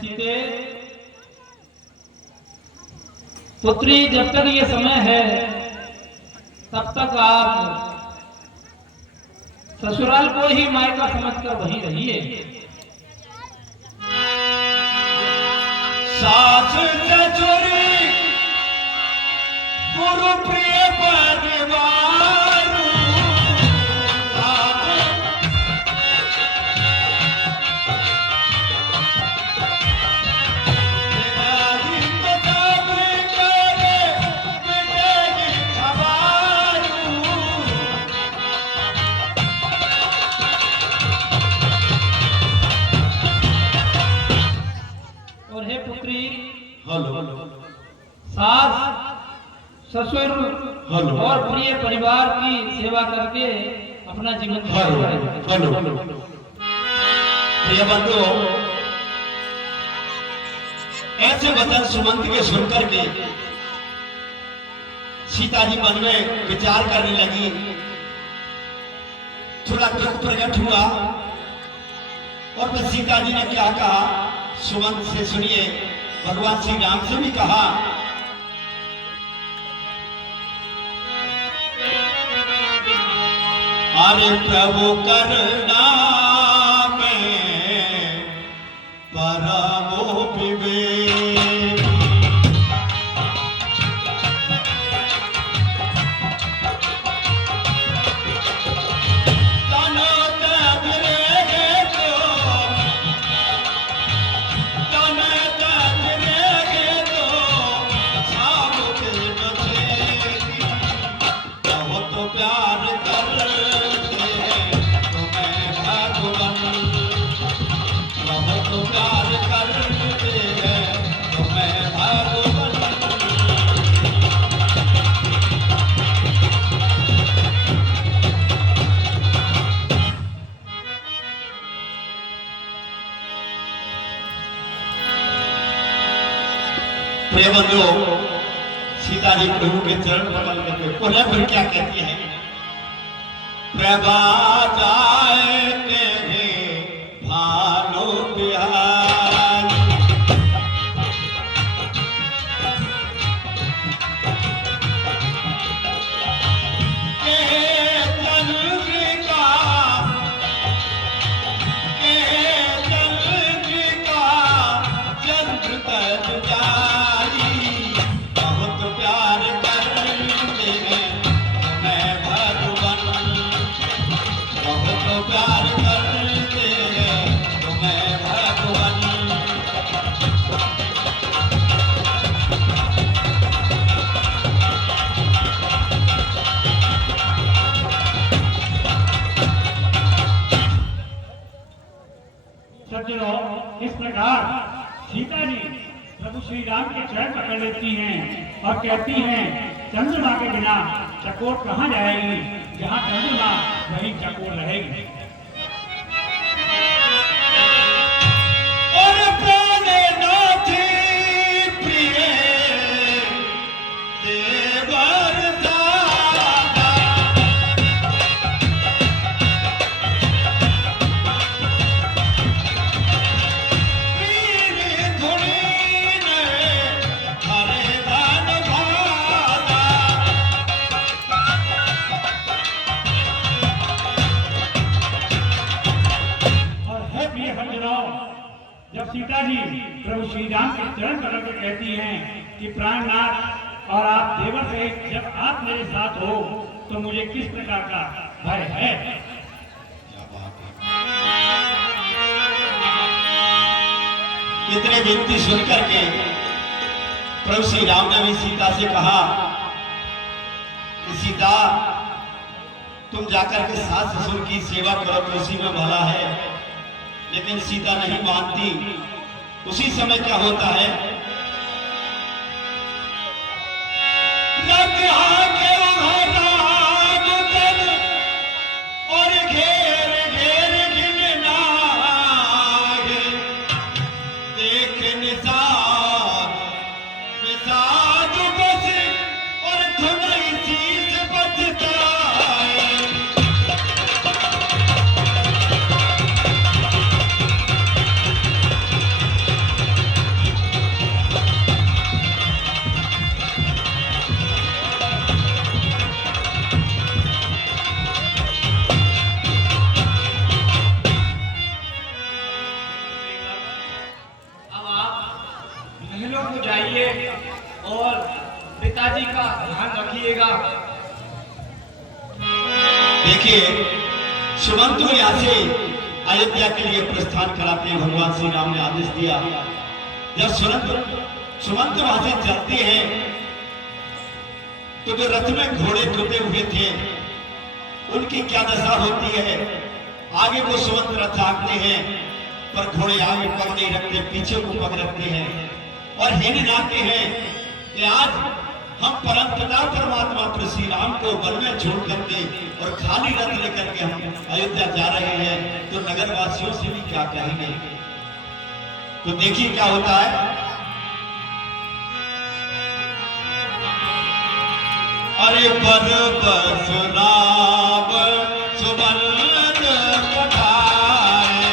सीते, पुत्री जब तक ये समय है तब तक आप ससुराल को ही मायका समझकर वहीं रहिए। सास ससुर गुरु प्रिय परिवार, सास ससुर और प्रिय परिवार की सेवा करके अपना जीवन प्रिय बंधुओं, ऐसे वचन सुमंत के सुनकर के सीता जी मन में विचार करने लगी, थोड़ा दुख प्रकट हुआ। और फिर सीता जी ने क्या कहा सुमंत से सुनिए, भगवान श्री राम से भी कहा, अरे प्रभु करना में परमो विवेक, सीता जी प्रभु के चरण पकड़ करके पुनः फिर क्या कहती है, प्रभा जाए तेरे भानु बिहार, इस प्रकार सीता जी प्रभु श्री राम के चरण पकड़ लेती हैं और कहती हैं, चंद्रमा के बिना चकोर कहाँ जाएगी, जहाँ चंद्रमा वहीं चकोर रहेगी। जब सीता जी प्रभु श्री राम के चरण पकड़ के कहती हैं कि प्राणनाथ और आप देवर से जब आप मेरे साथ हो तो मुझे किस प्रकार का भय है। इतने विनती सुनकर के प्रभु श्री राम ने भी सीता से कहा कि सीता तुम जाकर के सास ससुर की सेवा करो तो उसी में भला है। लेकिन सीता नहीं मानती। उसी समय क्या होता है, और घेर घेर घिरना देख निसार निसार बस और थोड़ी चीज बचता है। पिताजी का ध्यान रखिएगा। देखिए, सुमंत को यहाँ से अयोध्या के लिए प्रस्थान कराते हैं। भगवान श्री राम ने आदेश दिया। जब सुमंत वहां से चलते हैं तो जो रथ में घोड़े जुटे हुए थे उनकी क्या दशा होती है। आगे वो सुमंत रथ हाँकते हैं पर घोड़े आगे पग नहीं रखते, पीछे को पग रखते हैं और हिन जाते हैं कि आज हम परम पिता परमात्मा प्रभु श्री राम को वन में छोड़ करके और खाली रथ लेकर के हम अयोध्या जा रहे हैं, तो नगर वासियों से भी क्या कहेंगे। तो देखिए क्या होता है। अरे पर परशुराम सुमंत पठाए,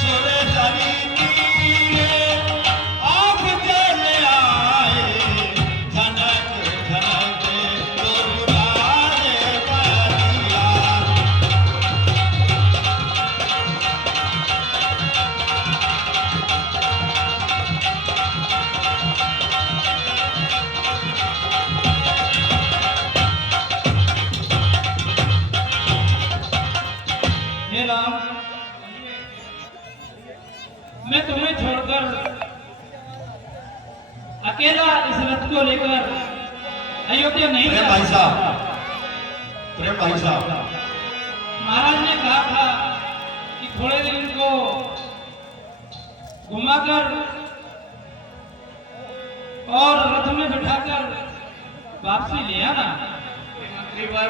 सुरधरी तीरे आप चले आए, झनक झनक दुर्गारे बलिया। हे राम, मैं तुम्हें छोड़कर अकेला इस रथ को लेकर अयोध्या नहीं प्रेम जा भाई सकता। साहब, प्रेम भाई साहब, महाराज ने कहा था कि थोड़े दिन को घुमाकर और रथ में बिठाकर वापसी ले आना। मंत्रीवर,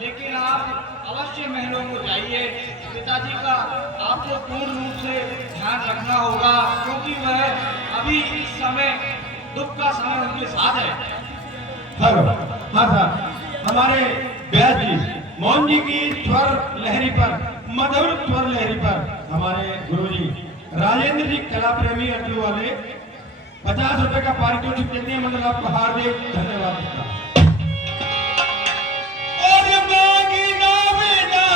लेकिन आप अवश्य महलों को जाइए। पिताजी का आपको पूर्ण रूप से ध्यान रखना होगा, क्योंकि वह अभी इस समय दुख का समय उनके साथ है। हाँ सर, हमारे व्यास जी मोहन जी की स्वर लहरी पर, मधुर स्वर लहरी पर हमारे गुरुजी राजेंद्र जी कला प्रेमी अर्जुन वाले 50 रुपए का पारितोषिक देते हैं। मतलब आपको हार्दिक धन्यवाद देता हूं। और मांगी ना बिना,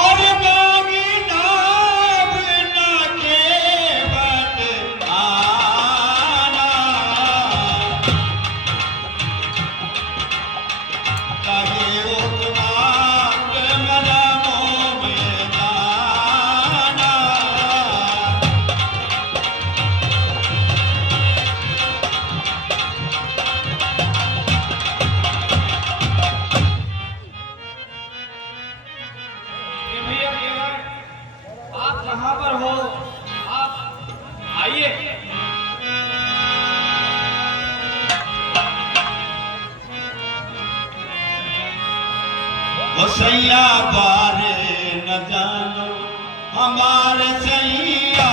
और मांगी ना बिना केवट आना, कहे उत्मांग मनमों में जाना। ये भैया केवल आप कहाँ पर हो? आप आइए। ओ सैया बारे न जानो हमारे सैया,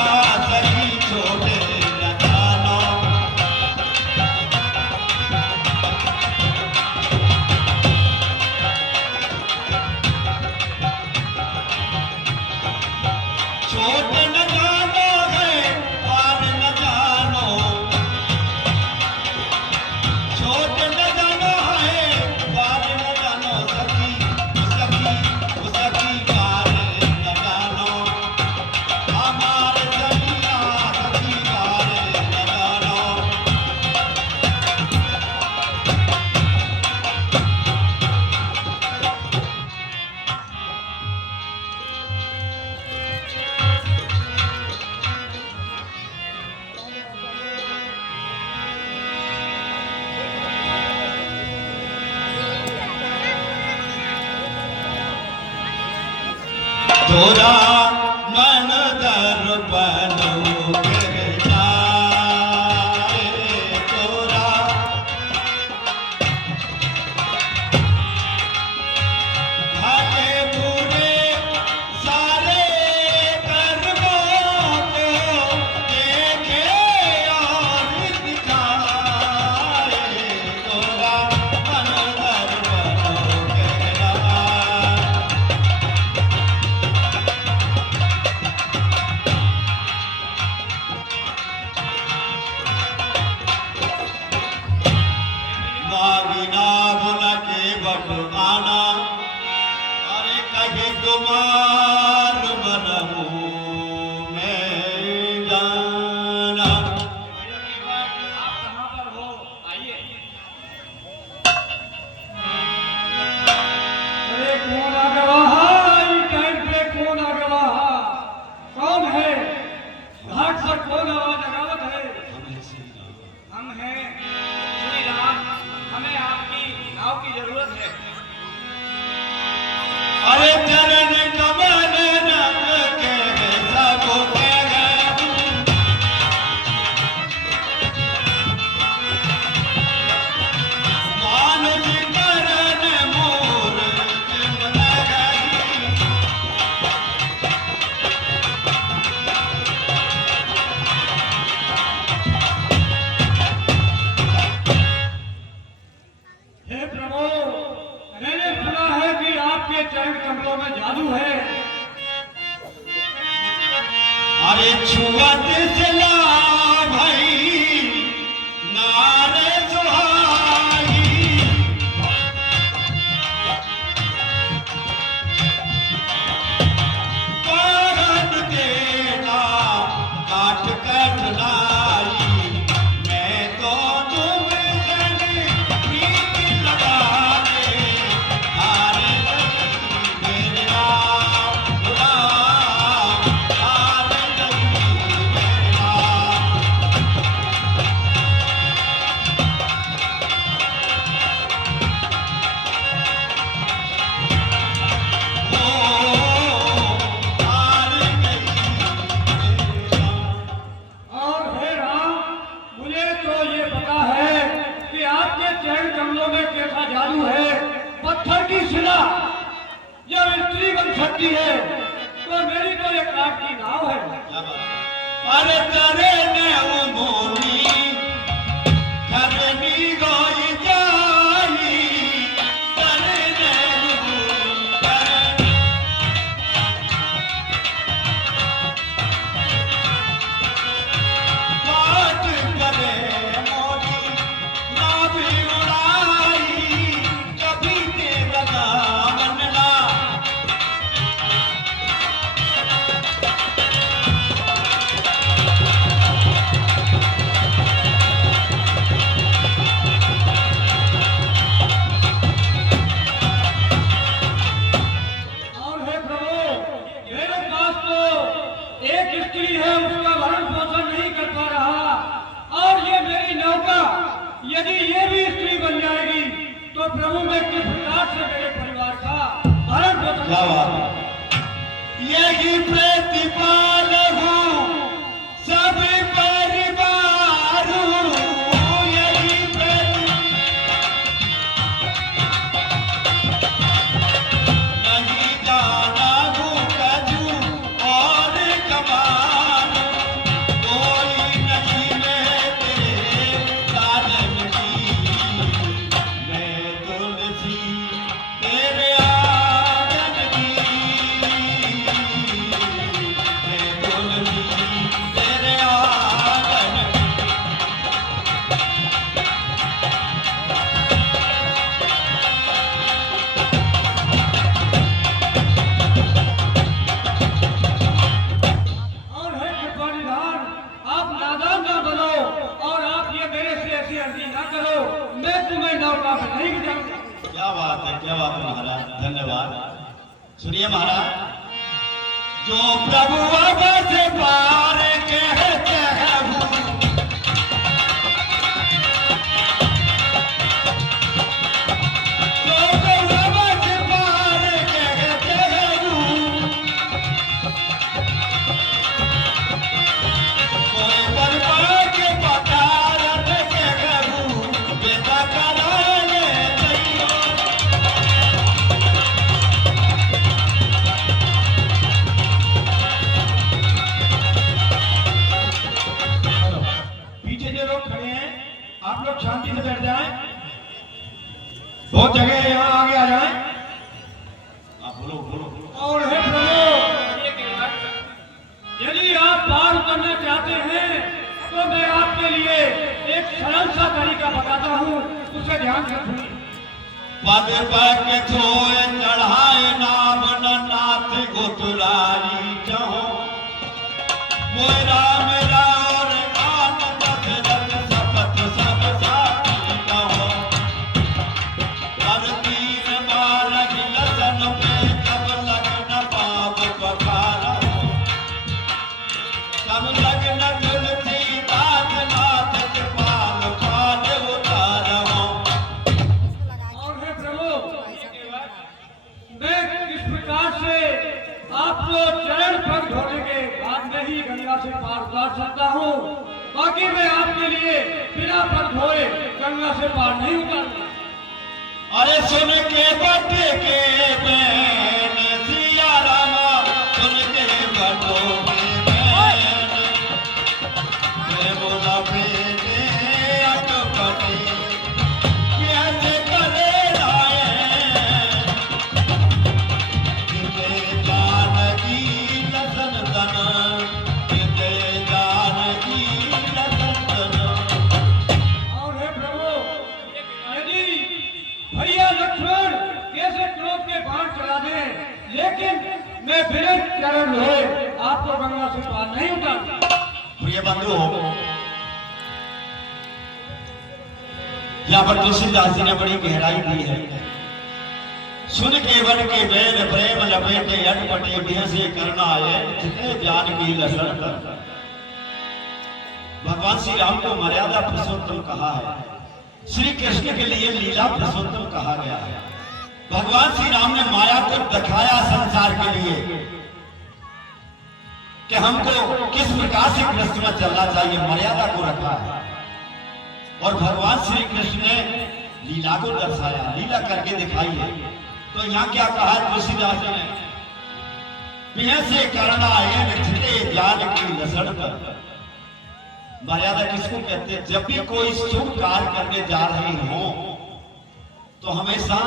सखी छोटे न जानो। छोटे न जानो है पार न जानो, छोटे न जानो है पार न जानो। सखी सखी सखी पार न जानो, हमारे तुम्हार बरहु में जाना। आप कहाँ पर हो? आइए। अरे कौन आ गया? इस टाइम पे कौन आ गया? कौन है? घाट पर कौन आवाज लगावत है? हम हैं श्री राम, हमें आपकी नाव की जरूरत है। अरे चरण कमल रंग के सबो के मानुष करण मोर हे प्रभु, मैंने सुना है कि आपके चरण कमलों में जादू है। अरे छुअत चला भाई नारे सुहाई। कारण देना काट कर लाई। मैं तो तुम संग प्रीत लगा के हारे मेरे राम राम हारे मेरे राम। और हे राम, मुझे तो ये पता है कि आपके चरण कमलों में कैसा जादू है। पत्थर की शिला जब स्त्री बन सकती है तो मेरी तो ये काट की नाव है। अरे तरे ने उमोनी करनी गोई जाई। तरे ने उमोनी करनी बात करे मोदी ना भी उड़ाई। कभी तेरा दामन ना और हे प्रभु, मेरे पास तो एक स्त्री है, उसका भरण पोषण नहीं कर पा रहा। और ये मेरी नौका यदि ये भी स्त्री बन जाएगी तो प्रभु मैं किस प्रकार से मेरे परिवार का भरण पोषण क्या बात है? यही प्रतिपाल हूँ सब परिवार हूँ। यही नहीं जाना हूँ कजू और कमान। कोई नहीं मैं तेरे साजन की। मैं तुलसी तेरे आंगन की। मैं तुलसी तेरे आंगन की। और है कृपानिधान, आप नादान ना बनो और आप ये मेरे से ऐसी अर्जी ना करो। मैं तुम्हें नौका में नहीं गिराऊंगा। क्या बात है, क्या बात है महाराज, धन्यवाद। सुनिए महाराज, जो प्रभु अब से पार कहते हैं हूँ। जो प्रभु अब से पार कहते हैं हूँ। कोई बरपा के पतारत के हूँ। बेटा कराने चाहिए। पीछे जो लोग खड़े हैं आप लोग शांति से बैठ जाएं। बहुत जगह है, यहाँ आगे आ जाएं। बोलो बोलो बोलो। और हे प्रभु, यदि आप पार उतरना चाहते हैं तो मैं आपके लिए एक सरल सा तरीका बताता हूँ, उसे ध्यान से सुनिए। पद पग धोए चढ़ाए नाम नाथ गुतरारी जहो मोय राम राम गान दशरथ सपथ सब साथी कहो कर तीर बारह लसन पे कब लगन पाप पखारा कब लगन तुलसीदास नाथ कृपाल पाल उतारहो। और हे प्रभु, मैं किस प्रकार से आपको चरण पग धोने के बाद में ही गंगा से पार उतार सकता हूँ, बाकी मैं आपके लिए बिना पग धोए गंगा से पार नहीं उतारूंगा। अरे सुन के बटे के बैन सिया रामा सुन के बटो के बैन मैं बोला बेटे अटपटे कैसे करे लाए किते जानकी लसन तन किते जानकी लसन तन। और हे प्रभु, यदि भैया लक्ष्मण कैसे क्रोध के बाण चला दे, लेकिन मैं बिना चरण धोए आपको गंगा से पार नहीं उतारूंगा। प्रिय बंधु, यहाँ पर तुलसीदास जी ने बड़ी गहराई दी है। सुन के वन के बैल प्रेम लपेटे अटपटे बिहसे करना आए जितने जान की लसन कर। भगवान श्री राम को मर्यादा पुरुषोत्तम कहा है, श्री कृष्ण के लिए लीला पुरुषोत्तम कहा गया है। भगवान श्री राम ने माया को दिखाया संसार के लिए कि हमको किस प्रकार से कृष्ण में चलना चाहिए, मर्यादा को रखा है। और भगवान श्री कृष्ण ने लीला को दर्शाया, लीला करके दिखाई है। तो यहाँ क्या कहा तुलसीदास ने, पिया से करना है जितने ज्ञान की लसण पर। मर्यादा किसको कहते हैं? जब भी कोई शुभ कार्य करने जा रहे हो तो हमेशा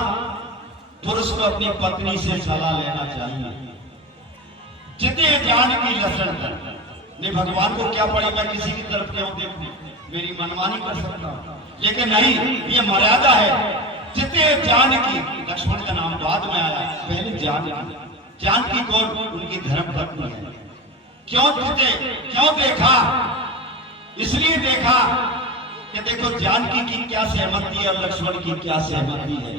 पुरुष को अपनी पत्नी से सलाह लेना चाहिए। जितने ज्ञान की लसण कर नहीं, भगवान को क्या पड़ी मैं किसी की तरफ क्यों देखूं, मेरी मनमानी कर सकता हूं, लेकिन नहीं, ये मर्यादा है। जितने ज्ञान की, लक्ष्मण का नाम बाद में आया, पहले जानकी कौन? उनकी धर्म पत्नी है। क्यों देखा? इसलिए देखा कि देखो जानकी की क्या सहमति है और लक्ष्मण की क्या सहमति है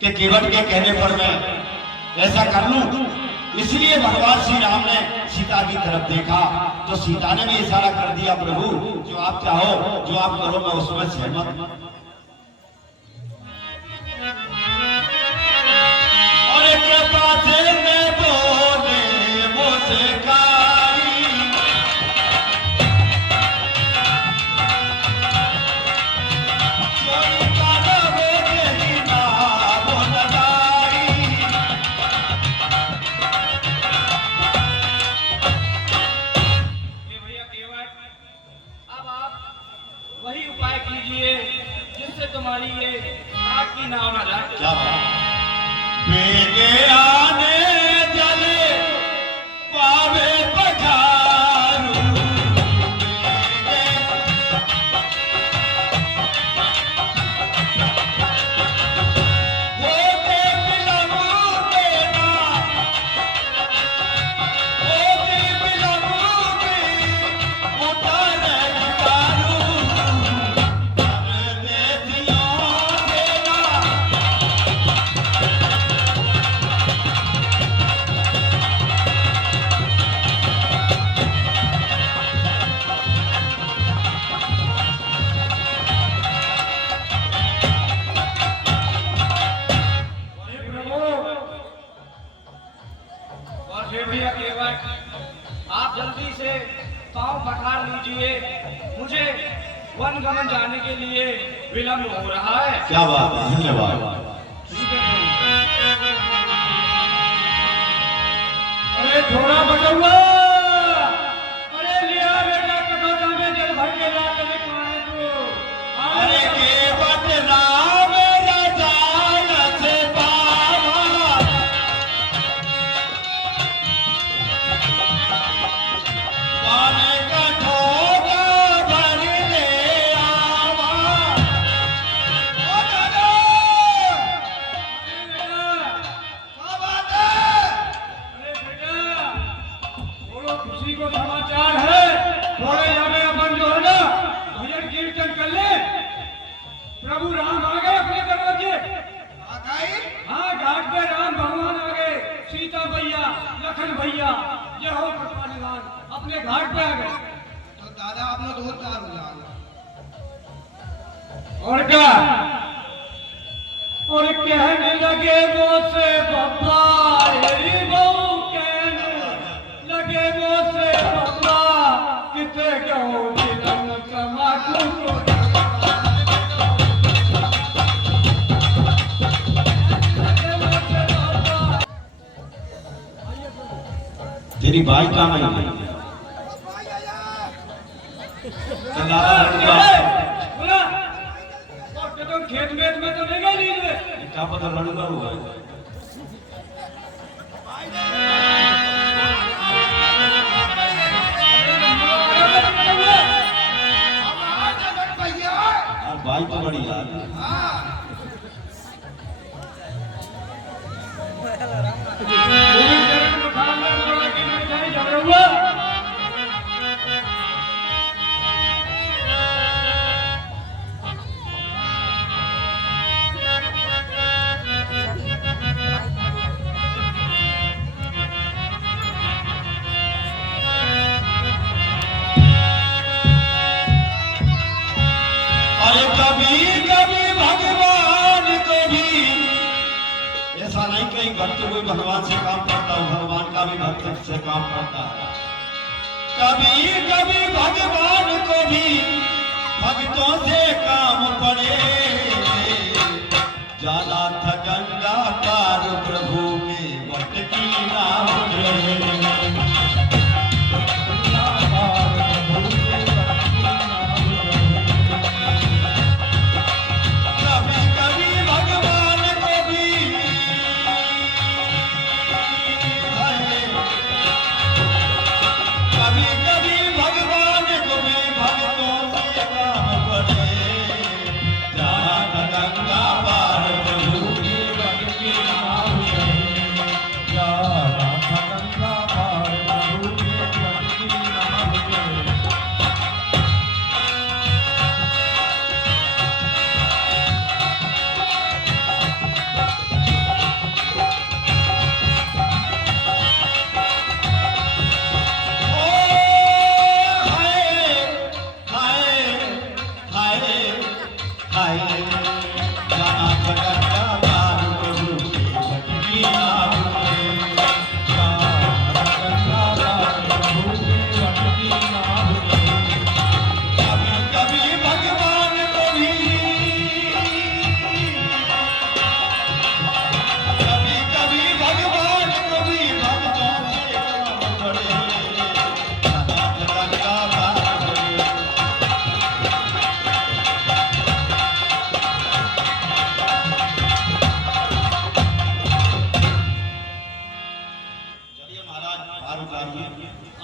कि केवट के कहने पर मैं ऐसा कर लूं। इसलिए भगवान श्री राम ने सीता की तरफ देखा तो सीता ने भी इशारा कर दिया, प्रभु जो आप चाहो, जो आप करो, मैं उसमें सहमत। और कृपा से मैं बोले मुझे काई कोई कानवे के नाम लगाई। भैया केवट, अब आप वही उपाय कीजिए जिससे तुम्हारी ये आग की नाव न जाए। क्या बात? बेगे आने जले पावे पखारू होते बिलमू देना, होते बिलमू भी उतारे उतारू कर देतियों देना। हे प्रभु, और हे भैया केवट, आप जल्दी से पांव पखार लीजिए, मुझे वन गमन जाने के लिए विलंब हो रहा है। क्या बात है, धन्यवाद। ठीक है प्रभु। अरे थोड़ा बटुआ, अरे लिया बेटा कटोरा में जल भर के ला, चले पाए तो। अरे केवट राम रजाल से पावा पान कठोरा भर ले आवा। ओ दादा! प्रभु राम आ गए अपने दरवाजे। हाँ, घाट पे राम भगवान आ गए, सीता भैया, लखन भैया, ये हो कृपा निधान अपने घाट पे आ गए। तो दादा अपना दूध तार हो जाएगा। और क्या? और कहने लगे वो से बाबा, हेरी बहू कहने लगे वो से बाबा, किते गो दिलन तमाकू को तेरी बाई कहाँ आई है? बोला, और तुम खेत में तो नहीं गए लीजिए। क्या पता लड़का हुआ है। बाई तो बड़ी याद है। अरे कभी कभी भगवान को भी ऐसा नहीं कहीं भक्त कोई भगवान से काम करता हो, भगवान का भी भक्त से काम करता है। कभी कभी भगवान को भी भक्तों से काम पड़े, जाना था गंगा पार प्रभु के वक्त की नाम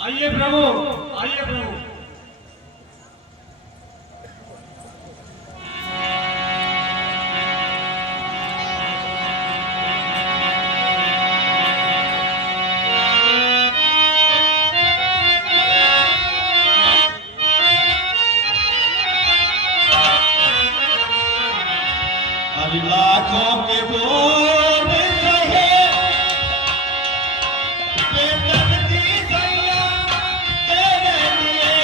आइए प्रभु, आइए प्रभु। लाखों के बोल सहे बेदर्दी सैया तेरे लिए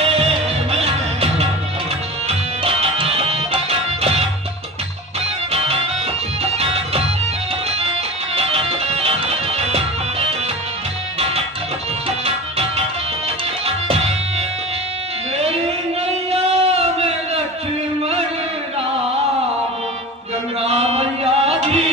मेरी नैया में लक्ष्मण राम, गंगा मैया जी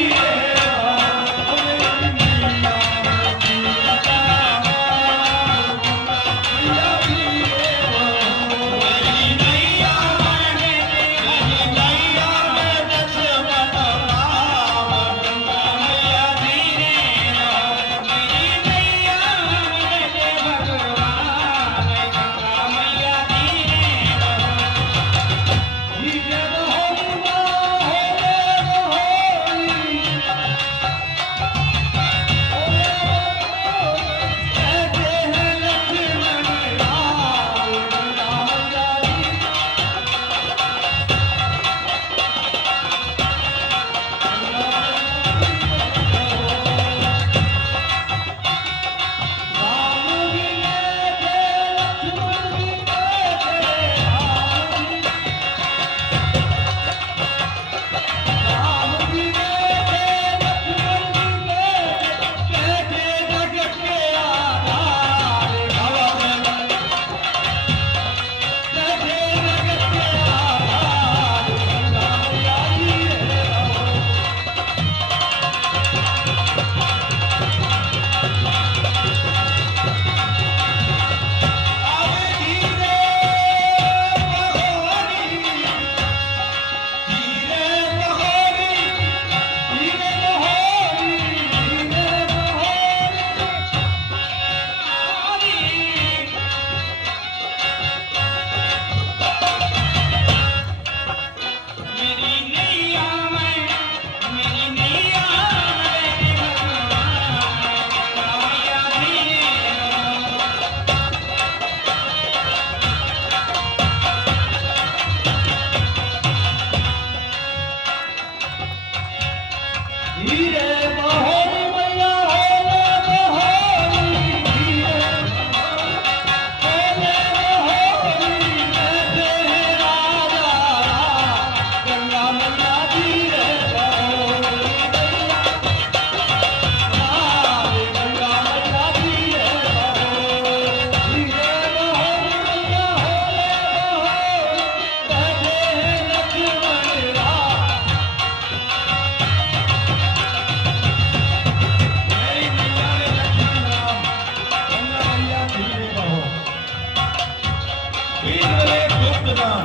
प्रदान।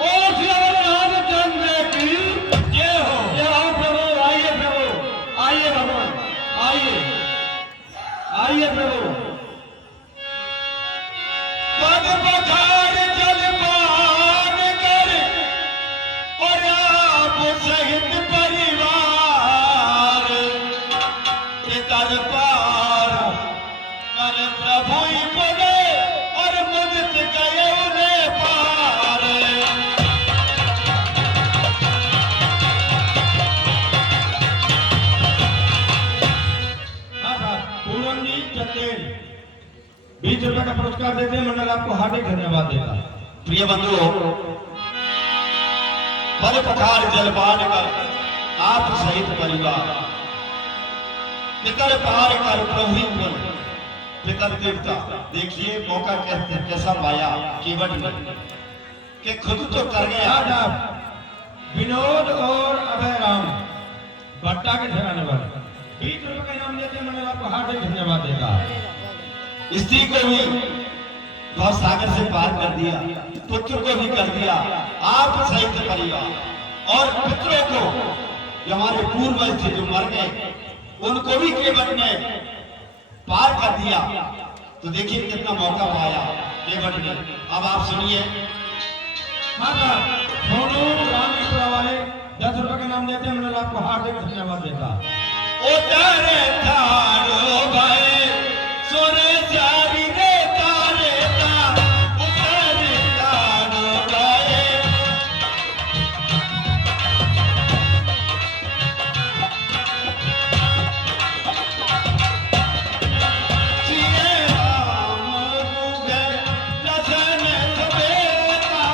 ओ श्री रामचंद्र की जय हो। जय हो प्रभु। आइए प्रभु, आइए भगवान, आइए आइए प्रभु। पद पखार जलपान कर और आप सहित परिवार पितर पार कर प्रभु ही पड़े और मुदित गए उन्हें पार। हाँ साहब, पूनम जी चंदेल 20 रुपए का पुरस्कार देते हैं। मंडल आपको हार्दिक धन्यवाद देता है। प्रिय बंधुओं, पद पखार जलपान कर आप सहित परिवार पितर पार कर प्रभु ही पड़े पितर देवता। देखिए मौका कैसा पाया केवट में कि खुद तो कर गया। हाँ साहब, विनोद और अभय राम भट्टा के ठहराने वाले 20 रुपए का इनाम देते हैं। मंडल आपको हार्दिक धन्यवाद देता है। स्त्री को भी बहुत सागर से पार कर दिया, पुत्र को भी कर दिया आप सहित परिवार। और पुत्रों को जो हमारे पूर्वज थे जो मर गए उनको भी केवट ने पार कर दिया। तो देखिए कितना मौका पाया केवट ने। अब आप सुनिए। हाँ साहब, सोनू रामपुरा वाले 10 रुपए का इनाम देते हैं। मंडल आपको हार्दिक धन्यवाद देता है। उतर थारो भाई सुरे जारी रे तारे ता उतर थारो भाई। जिए राम रूगे लसन सवेता।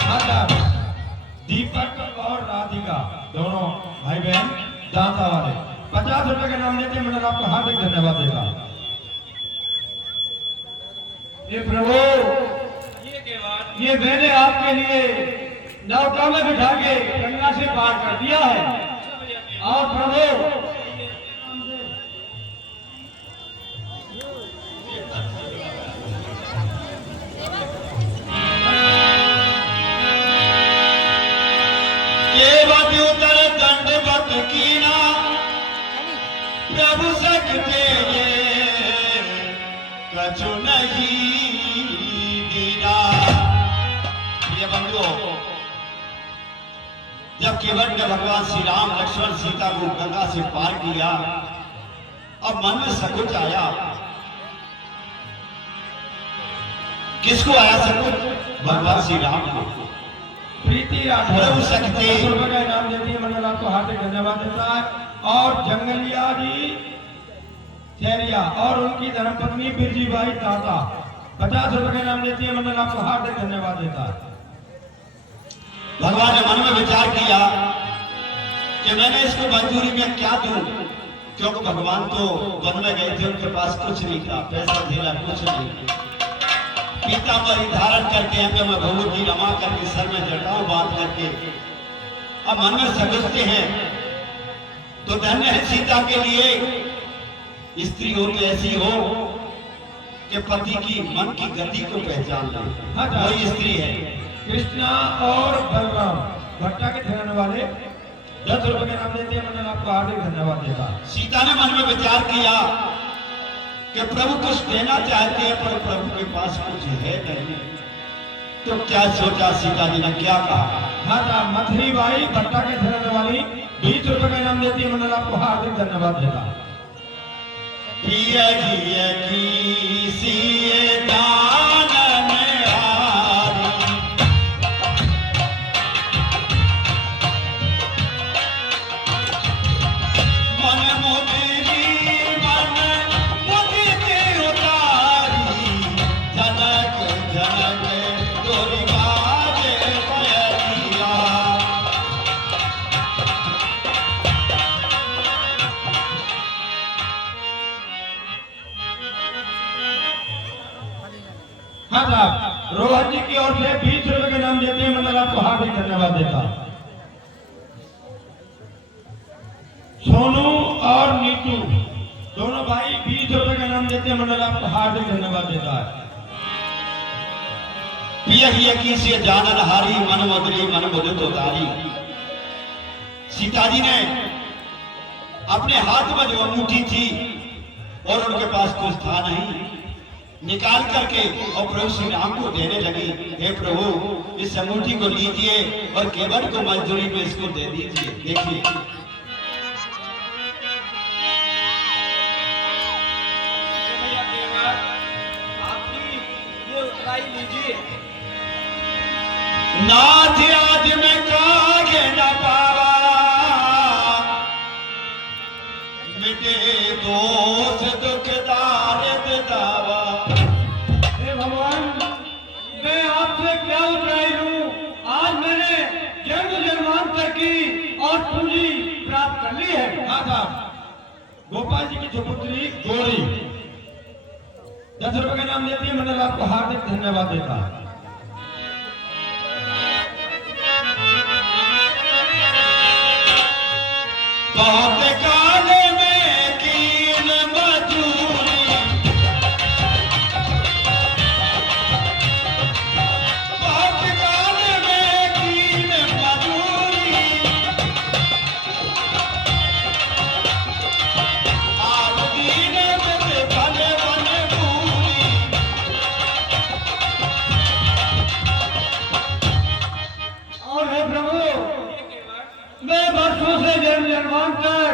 हाँ साहब, दीपक और राधिका दोनों भाई बहन दांता वाले 50 रुपए का इनाम देते हैं। मंडल आपको हार्दिक धन्यवाद देता है। ये प्रभु, ये मैंने आपके लिए नौका में बिठा के गंगा से पार कर दिया है। और प्रभु केवट उतर दंडवत कीना प्रभु सकते ये कछु नहीं दीना। ये बंधुओं, जब केवट ने भगवान श्री राम लक्ष्मण सीता को गंगा से पार किया, अब मन में सकुच आया। किसको आया सकुच? भगवान श्री राम को। प्रीति राठौर प्रभु सकते 10 रुपए का इनाम देती है। मंडल आपको हार्दिक धन्यवाद देता है। और जंगलिया जी चेरिया और उनकी धर्मपत्नी बिरजी बाई दाता 50 रुपए का इनाम देती है। मंडल आपको हार्दिक धन्यवाद देता है। भगवान ने मन में विचार किया कि मैंने इसको मंजूरी में क्या दूं, क्योंकि भगवान तो वन में गए थे, उनके पास कुछ नहीं था, पैसा धेला कुछ नहीं। पीतांबरी धारण करके अंग में भभूति रमा करके सर में जटाऊ बांध करके अब मन में समझते हैं तो धन्य है सीता के लिए स्त्री हो तो ऐसी हो कि पति की मन की गति को पहचान ले। हाँ, वही स्त्री है। कृष्णा और बलराम भट्टा के ठहराने वाले 10 रुपए के नाम देते हैं। मंडल आपको हार्दिक धन्यवाद देता है। सीता ने मन में विचार किया कि प्रभु कुछ देना चाहते हैं पर प्रभु के पास कुछ है नहीं। तो क्या सोचा सीता जी ने, क्या कहा? हाँ साहब, मथरी बाई भट्टा के ठहराने वाली 20 रुपए का इनाम देती है। मंडल आपको हार्दिक धन्यवाद देता है। पिया जिया की सिए दानन हारी मन मुदरी मन मुदिते उतारी जनक जनक तोरी बाजे पयरिया। हाँ साहब, रोहन जी की ओर से 20 रुपए के नाम देते हैं। मंडल आपको हार्दिक धन्यवाद देता है। सोनू और नीतू दोनों भाई 20 रुपए का नाम देते हैं। मंडल आपको हार्दिक धन्यवाद देता है। पिया की से जानन हारी मन मदरी मन मुदित उतारी। सीता जी ने अपने हाथ में जो अंगूठी थी और उनके पास कुछ था नहीं, निकाल करके और प्रभु श्री राम को देने लगी। हे प्रभु, इस अंगूठी को लीजिए और केवट को मजदूरी में इसको दे दीजिए। देखिए भैया केवट, आपकी ये उतराई लीजिए। नाथ आज में कागे न पावा, मिटे दोष दुखदार दावा। हे भगवान, मैं आपसे क्या उतराई लूं? आज मैंने जन्म जन्मांतर की और पूंजी प्राप्त कर ली है। हाँ साहब, गोपाल जी की सुपुत्री गौरी 10 रुपए का नाम देती है। मंडल आपको हार्दिक धन्यवाद देता है। बहुत काले में कीन मजूरी, बहुत काले में कीन मजूरी, आज दीन में भले बने पूरी। और हे प्रभु, मैं वर्षों से जन्म जन्मांतर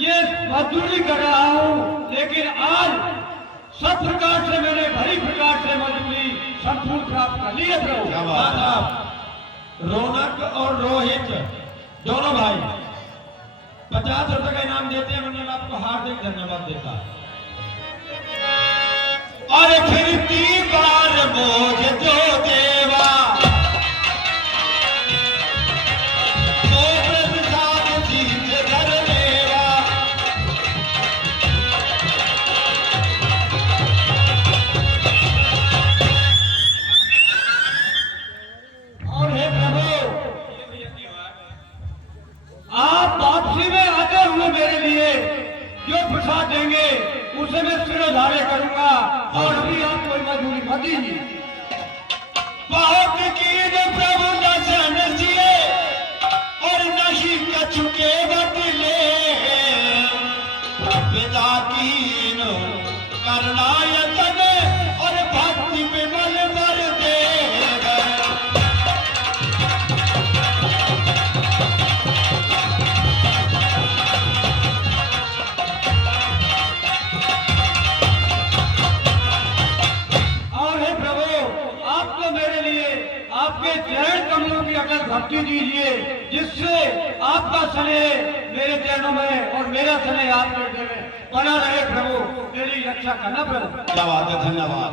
ये मजदूरी कर रहा हूँ, लेकिन आज सब प्रकार से मैंने भली प्रकार से मजदूरी संपूर्ण प्राप्त कर ली है प्रभु। क्या हाँ बात है? साहब, रौनक और रोहित दोनों भाई 50 रुपए का इनाम देते हैं। मंडल आपको हार्दिक धन्यवाद देता है। और फिरती बार बोझ जो देवा, तो प्रसाद जीत कर लेवा। और हे प्रभु, आप वापसी में आते हुए मेरे लिए जो प्रसाद देंगे उसे मैं सिरोधार्य करूंगा, और अभी आप कोई मजदूरी मत दीजिए। बहुत कीन प्रभु दर्शन जिए और नहीं कछुके बदले, पिता कीन करना यतन और भक्ति विमल बर दे। और हे प्रभु, आप तो मेरे लिए आपके चरण कमलों की अकल भक्ति दीजिए, जिससे आपका स्नेह मेरे चरणों में और मेरा स्नेह आपके हृदय में बना रहे। प्रभु, मेरी रक्षा करना प्रभु। क्या बात है, धन्यवाद।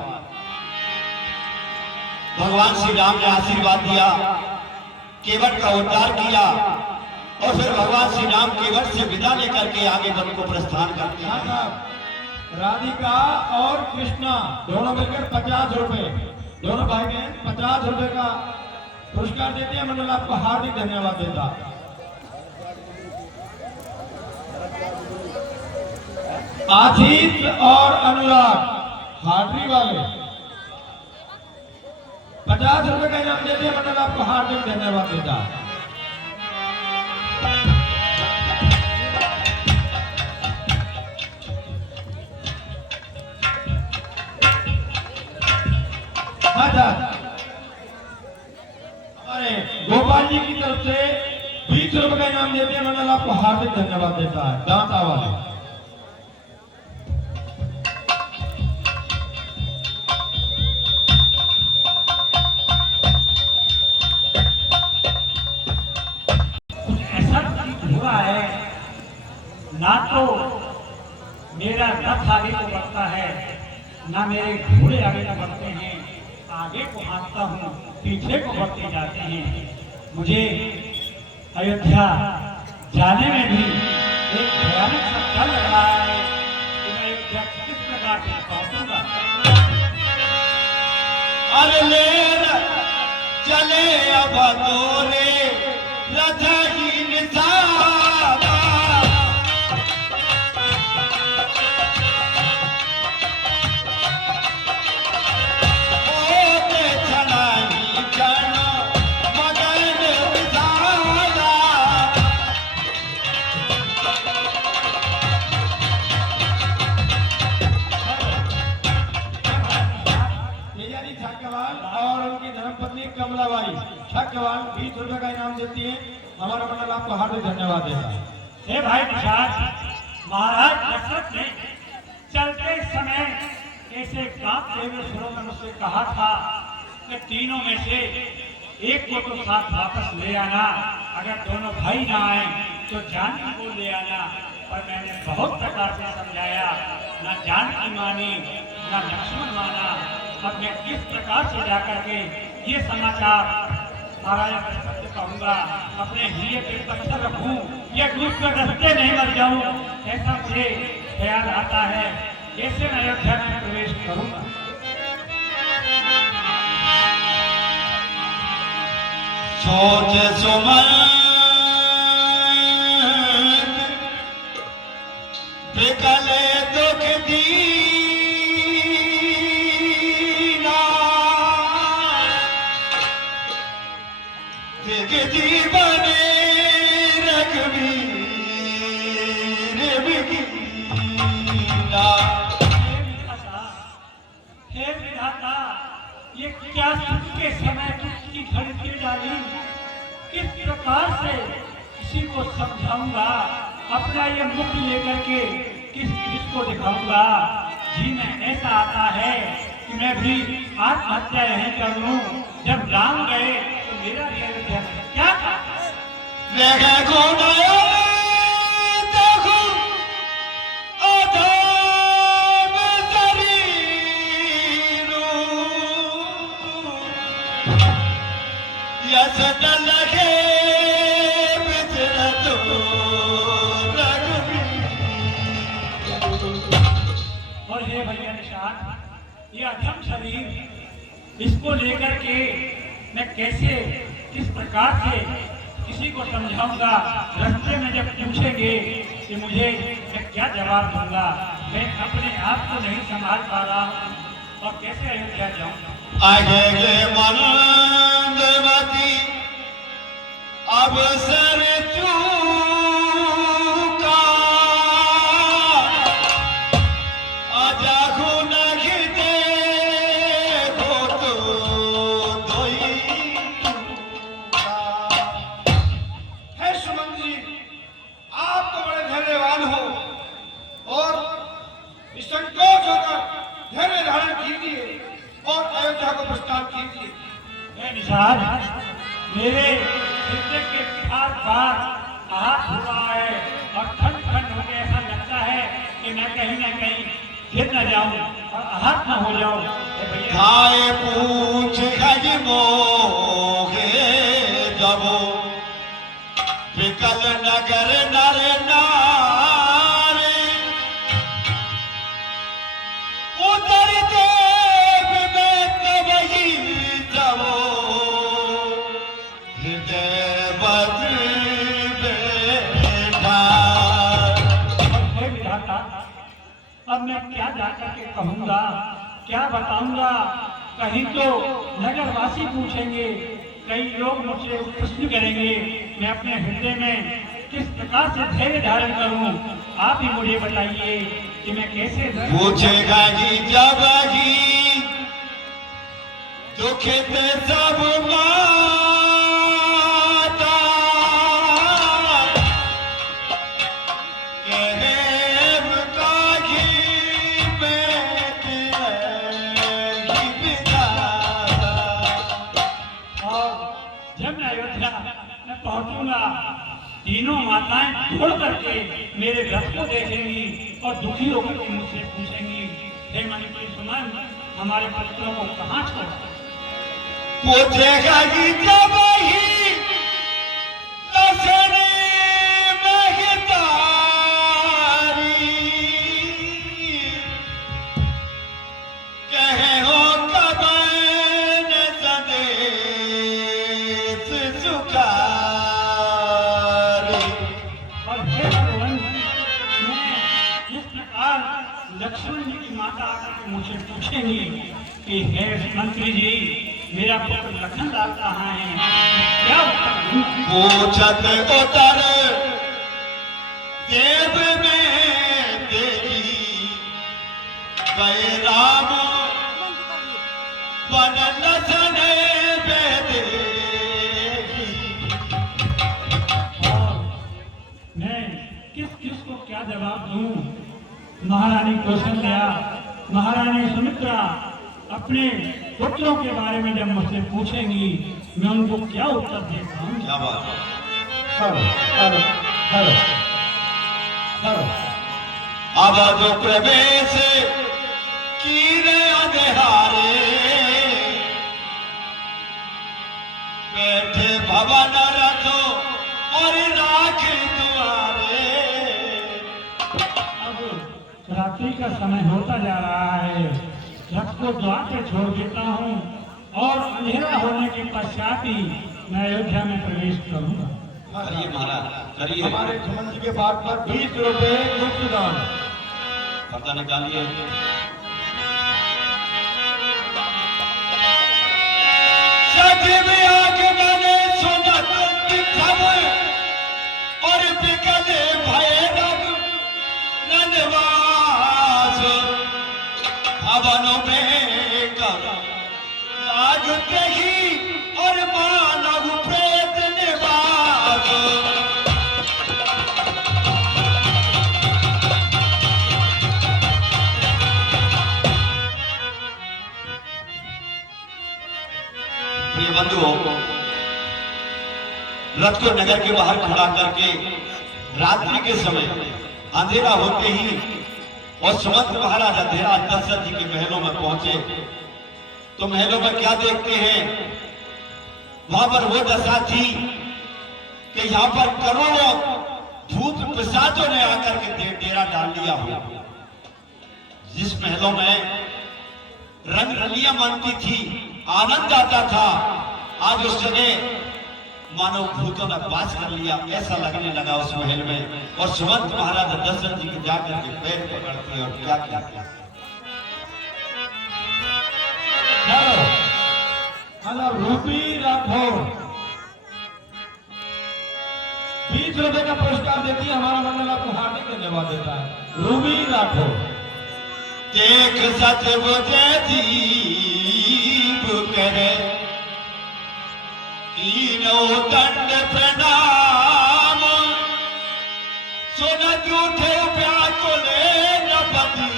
भगवान श्री राम ने आशीर्वाद दिया, केवट का उद्धार किया और फिर भगवान श्री राम केवट से विदा लेकर के आगे वन को प्रस्थान करते हाँ हैं। साहब, राधिका और कृष्णा दोनों मिलकर 50 रुपए, दोनों भाई बहन 50 रुपए का पुरस्कार देते हैं। मंडल आपको हार्दिक धन्यवाद देता है। आशीष और अनुराग हार्डी वाले 50 रुपए का इनाम देते हैं। मंडल आपको हार्दिक धन्यवाद देता है। अच्छा, हमारे गोपाल जी की तरफ से 20 रुपए का इनाम देते हैं। मंडल आपको हार्दिक धन्यवाद देता है। दांता वाले कुछ ऐसा प्रतीत हो रहा है, ना तो मेरा रथ आगे को बढ़ता है, ना मेरे घोड़े आगे को बढ़ते हैं। आगे को हाँकता हूँ, पीछे को बढ़ते जाते हैं। मुझे अयोध्या जाने में भी एक भयानक सा डर लग रहा है कि मैं अयोध्या किस प्रकार से पहुंचूंगा। अरे ले चले अब तोरे रथ ही निसाबा, कमलाबाई छक्केबाज 20 रुपए का इनाम देती है। हमारा मंडल आपको हार्दिक धन्यवाद देता है। हे भाई निषाद, महाराज दशरथ ने चलते समय ऐसे कांपते हुए सुरों में मुझसे कहा था कि तीनों में से एक को तो साथ वापस ले आना, अगर दोनों भाई ना आए तो जानकी को ले आना। पर मैंने बहुत प्रकार से समझाया, न जानकी मानी न लक्ष्मण माना। अब मैं किस प्रकार से जाकर के ये समाचार महाराज दशरथ से कहूँगा, अपने हिये पे पत्थर रखूं या डूब कर रास्ते नहीं मर जाऊं, ऐसा मुझे ख्याल आता है। ऐसे मैं अयोध्या में प्रवेश करूंगा। सोच सुमन विकल दुख दीना दिग जीवन रघुवीर बिकीना। हे विधाता, ये क्या सुख के समय की घड़ी के डाली, किस प्रकार से किसी को समझाऊंगा, अपना ये मुख लेकर के किसको दिखाऊंगा। जी में ऐसा आता है कि मैं भी आत्महत्या नहीं कर लूं। जब राम गए तो मेरा भी अयोध्या में क्या था? और हे भैया निषाद, ये अधम शरीर, इसको लेकर के मैं कैसे किस प्रकार से किसी को समझाऊंगा। रास्ते में जब पूछेंगे कि मुझे, मैं क्या जवाब दूंगा। मैं अपने आप को नहीं संभाल पा रहा हूँ और कैसे अयोध्या जाऊंगा। आगे मंदमती अवसर चूका आजागु नखते हो तो दोई हे सुमन जी, आप तो बड़े धैर्यवान हो और निसंकोच होकर धैर्य धारण कीजिए और अयोध्या को प्रस्थान कीजिए। हे निषाद, मेरे हृदय के पार हाथ हुआ है और खंड खंड हो गया। ऐसा लगता है कि मैं कहीं ना कहीं गिर न जाऊं और आहत न हो जाऊं। हे भैया, खाए पूछ खज मोगे जबो विकल नगर नर नारे उतर देव में तबही जबो हृदय बद्र बैठा। हे विधाता, अब मैं क्या जाकर के कहूँगा, क्या बताऊंगा। कहीं तो नगरवासी पूछेंगे, कई लोग मुझसे प्रश्न करेंगे। मैं अपने हृदय में किस प्रकार से धैर्य धारण करूं, आप ही मुझे बताइए कि मैं कैसे पूछेगा जी जब ही दुख पे सब माता कहब काजी में तेरी विधाता। और जब मैं अयोध्या में पहुंचूंगा, तीनों माताएं छोड़ करके मेरे रथ को देखेंगी और दुखी होकर के मुझसे पूछेंगी, हे मंत्री सुमन, हमारे पुत्रों को कहाँ छोड़ा? पूछेगा जी जब ही लसन महतारी कहे हो कबन संदेश सुखारी। और हे भगवान, मैं जिस प्रकार लक्ष्मण जी की माता आकर के मुझसे पूछेंगी कि हे मंत्री जी, मेरा पुत्र लखनलाल कहाँ है, मैं क्या उत्तर दूं? पूछत उतर देव में तेरी गए राम वन लसन वेद क्या जवाब दूं? महारानी कौशल्या, महारानी सुमित्रा अपने पुत्रों के बारे में जब मुझसे पूछेंगी, मैं उनको क्या उत्तर दे पाऊं? क्या बात है? हेलो हेलो हेलो हेलो अब जो प्रवेश कीरे अधहारे बैठे भवन रथो और राखी तुम्हारे। अब रात्रि का समय होता जा रहा है, रथ को द्वार पे छोड़ देता हूँ और अंधेरा होने के पश्चात ही मैं अयोध्या में प्रवेश करूंगा। करिए महाराज, करिए। हमारे सुमन जी के बात पर 20 रुपए गुप्त दान। पर्दा निकालिए। सखी में आके मैंने सुना कि सब और बिकले भय रग ननवास भवनों में कर लागते ही और मानव प्रेत निवास। ये बंधुओं, रथ को नगर के बाहर खड़ा करके रात्रि के समय अंधेरा होते ही और सुमंत महाराज अंधेरा दशरथ जी के महलों में पहुंचे तो महलों में क्या देखते हैं? वहां पर वो दशा थी कि यहाँ पर करोड़ों भूत पिशाचों ने आकर के डेरा डाल लिया हो। जिस महलों में रंग रलियां मनती थी, आनंद आता था, आज उस जगह मानो भूतों ने वास कर लिया ऐसा लगने लगा उस महल में। और सुमंत महाराज दशरथ जी के जाकर के पैर पकड़ते हैं और क्या क्या क्या। हेलो हेलो रूबी राठौर 20 रुपए का पुरस्कार देती है। हमारा मंडल आपको हार्दिक धन्यवाद देता है। रूबी राठौर देख सतबुझ दीप करे तीनों दंड प्रणाम सुन जूठे व्याकुले नपति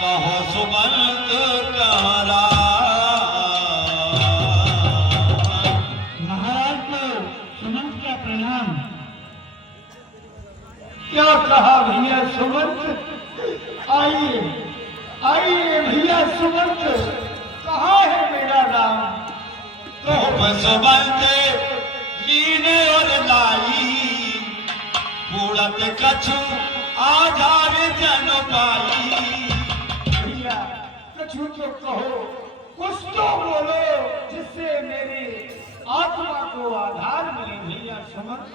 कहो सुमंत कारा। महाराज को सुमंत का प्रणाम। क्या कहा भैया सुमंत? आइए आइए भैया सुमंत, कहाँ है मेरा नाम? सुमंत लीने और लाई पूरत कछु आधार जन पाई। भैया कछु तो कहो, कुछ तो बोलो जिससे मेरी आत्मा को आधार मिले। भैया सुमंत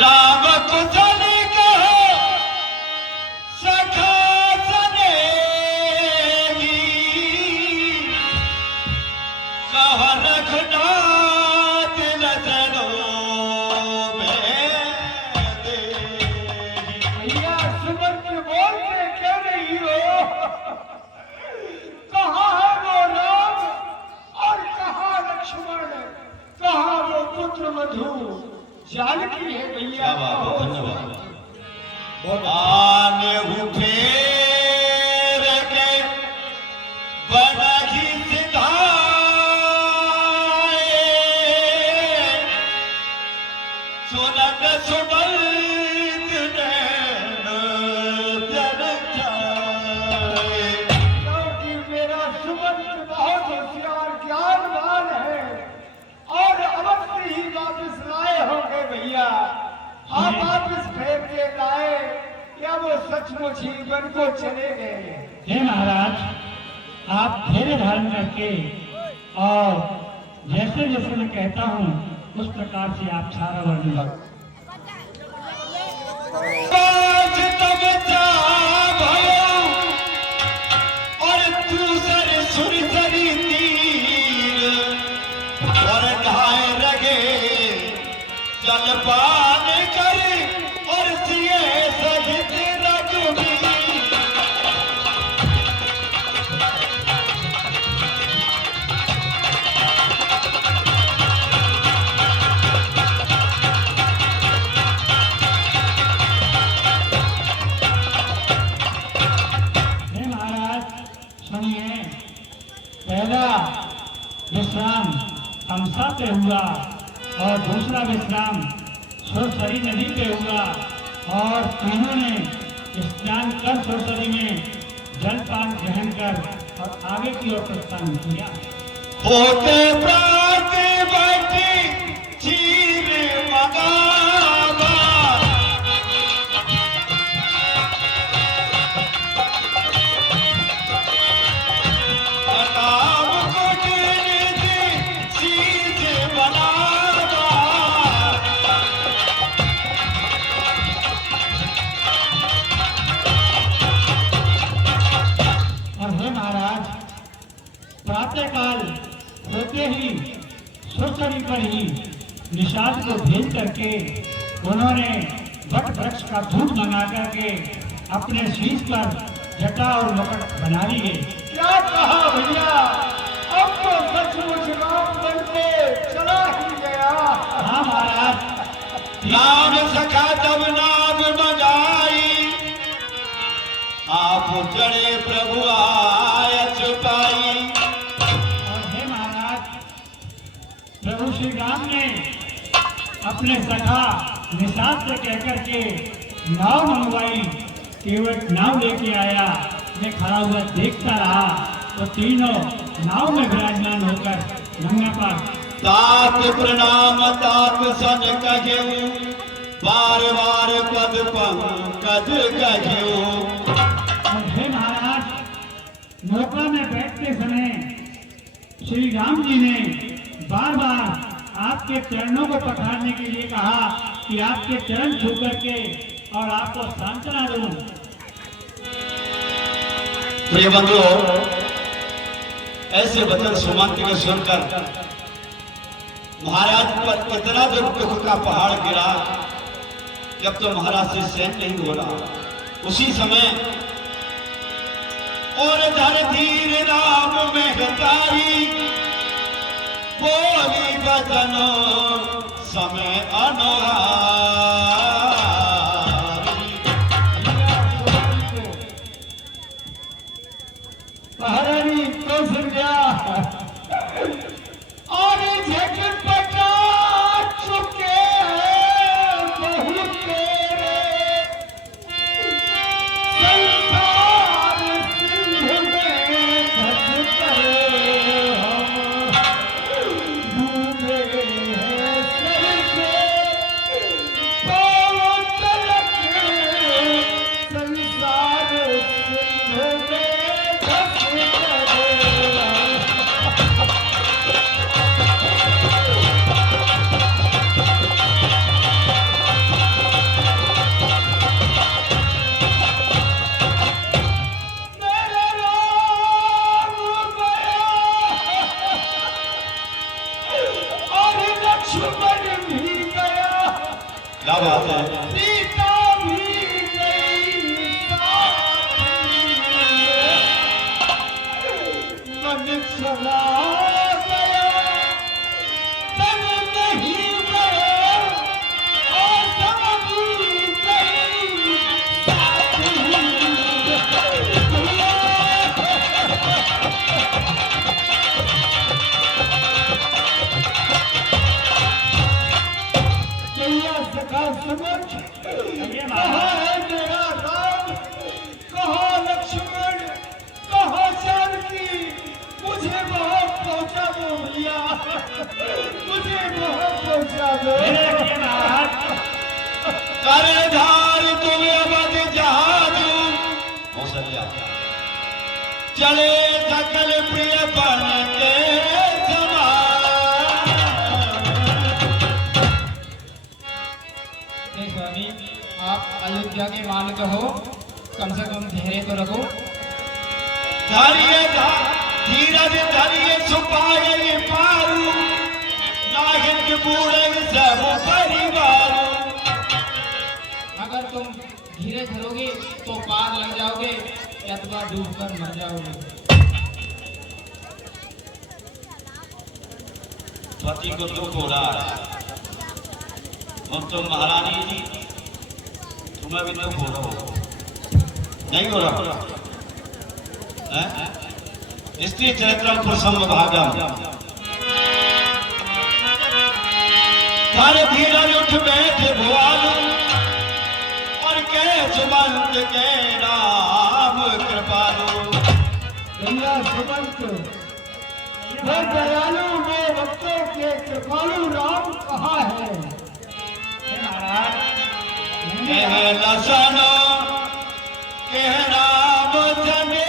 राम कुशल कहो सखा सनेही कह रघुनाथ लसनो में देही। भैया सुमंत बोलते क्यों नहीं हो? कहाँ है वो राम और कहाँ लक्ष्मण, कहाँ वो पुत्र मधु जानकी है? भैया क्या बात है, धन्यवाद। बहुत आने फेर के बनही सिधाए सुनत सुमंत नैन जन जाए। क्योंकि मेरा सुमंत बहुत होशियार ज्ञानवान है और अवश्य ही वापस लाए होंगे। भैया आप वापस फेर के लाए या वो सचमुच ही वन को चले गए? हे महाराज, आप धैर्य धारण करके और जैसे जैसे मैं कहता हूँ उस प्रकार से आप सारा वर्णन करो। बाज तब जा भयो और दूसर सुरसरी तीर और ढाए रगे जलपान कर और सिए सहित रघुवीर। पे हुआ और दूसरा विश्राम सुरसरी नदी पे हुआ और तीनों ने स्नान कर सुरसरी में जलपान ग्रहण कर और आगे की ओर प्रस्थान किया। होते प्रात बटी चीर मगावा, अनाम कुटीर चीज बनावा। और हे महाराज, प्रातःकाल होते ही सुरसरी पर ही निषाद को भेज करके उन्होंने वट वृक्ष का दूध मंगा करके अपने शीश पर जटा और मुकुट बना लिए। क्या कहा भैया, अब तो सचमुच राम बन के चला ही गया। हाँ महाराज, नाम सखा तब नाम बजाई, आप चढ़े प्रभु आय छुपाई। और हे महाराज, प्रभु श्री राम ने अपने सखा निषाद से कहकर के नाव मंगवाई। केवट नाव लेके आया, मैं खड़ा हुआ देखता रहा तो तीनों नाव में विराजमान होकर गंगा पर तात प्रणाम तात सन कहेऊ, बार बार पद पंकज कहेऊ। और हे महाराज, नौका में बैठते समय श्री राम जी ने बार बार आपके चरणों को पखारने के लिए कहा कि आपके चरण छू करके और आपको सांत्वना दूं। प्रिय बंधुओं, ऐसे वचन सुमंत के सुनकर महाराज पर इतना जब दुख का पहाड़ गिरा, जब तो महाराज से सहन नहीं हो रहा। उसी समय और धर धीर राम महतारी, बोली बचनो समय अनुहारी। महारानी कौशल्या और झटपटा चुके बहुत तेरे, संसार सिंधु में धस करे हम, डूबे हैं सर से पाँव तलक, संसार सिंधु में धस करे हम। मेरे राम गया और लक्ष्मण भी गया, क्या बात है? सीता भी गई साथ में, मन चला गया तन नहीं गया, और सब भी गई साथ ही। कैया सखा समझ, कहाँ है मेरा राम, कहाँ लक्ष्मण, कहाँ जानकी, मुझे वहाँ पहुँचा दो भैया, मुझे वहाँ पहुँचा दो। मेरे प्रिय महाराज, करे धार तुम अवध जहाजू, कौशल्या चले सकल प्रिय बन के समान। नहीं स्वामी, आप अयोध्या के मालिक हो, कम से कम धैर्य तो रखो। धैर्य धीरज धैर्य छुपाए पारू, नाहिक बूढ़े सब परिवार। अगर तुम धीरे धरोगे तो पार लग जाओगे, अथवा डूबकर मर जाओगे। पति को दुख हो रहा है और तुम महारानी जी, तुम्हें भी दुख हो रहा हो, नहीं हो रहा? स्त्री चरित्रम पुरुषम भागम, हर धीरज उठ बैठे भुआलू और कह सुमंत के राम कृपालु। भैया सुमंत, वो दयालु, वो भक्तों के कृपालु राम कहाँ है? कह लसनो कह राम जने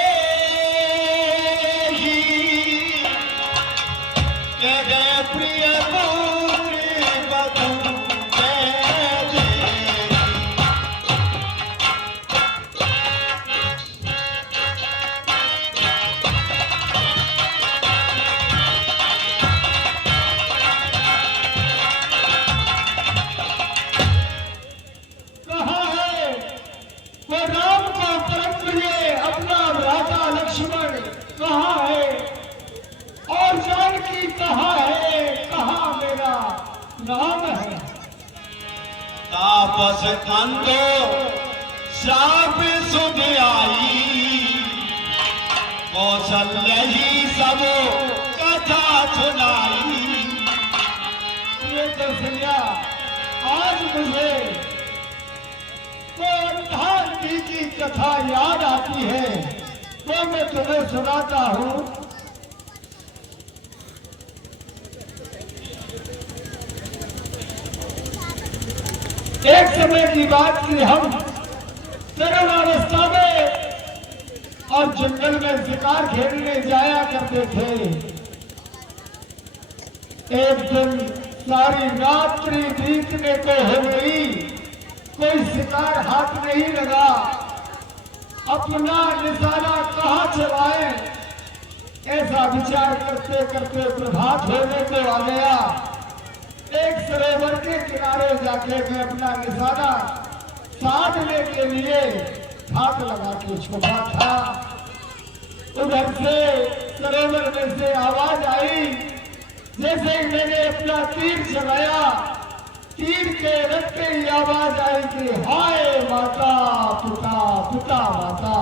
कह प्रिय पुत्री बधू कहाँ है? और जानकी कहाँ है? कहाँ मेरा नाम है? तापस अंतो श्राप सुध आई कौशल्य ही सब कथा सुनाई। ये कौशल्या, आज मुझे वो अंधारी की कथा याद आती है तो मैं तुम्हें सुनाता हूँ। एक समय की बात की हम तरुणावस्था में और जंगल में शिकार खेलने जाया करते थे। एक दिन सारी रात्रि बीतने को हो गई, कोई शिकार हाथ नहीं लगा। अपना निशाना कहाँ चलाए, ऐसा विचार करते करते प्रभात होने को आ गया। एक सरोवर के किनारे जाके मैं अपना निशाना साधने के लिए हाथ लगा के छुपा था। उधर से सरोवर में से आवाज आई। जैसे ही मैंने अपना तीर चलाया, तीर के रखते ही आवाज आई कि हाय माता पिता, पिता माता।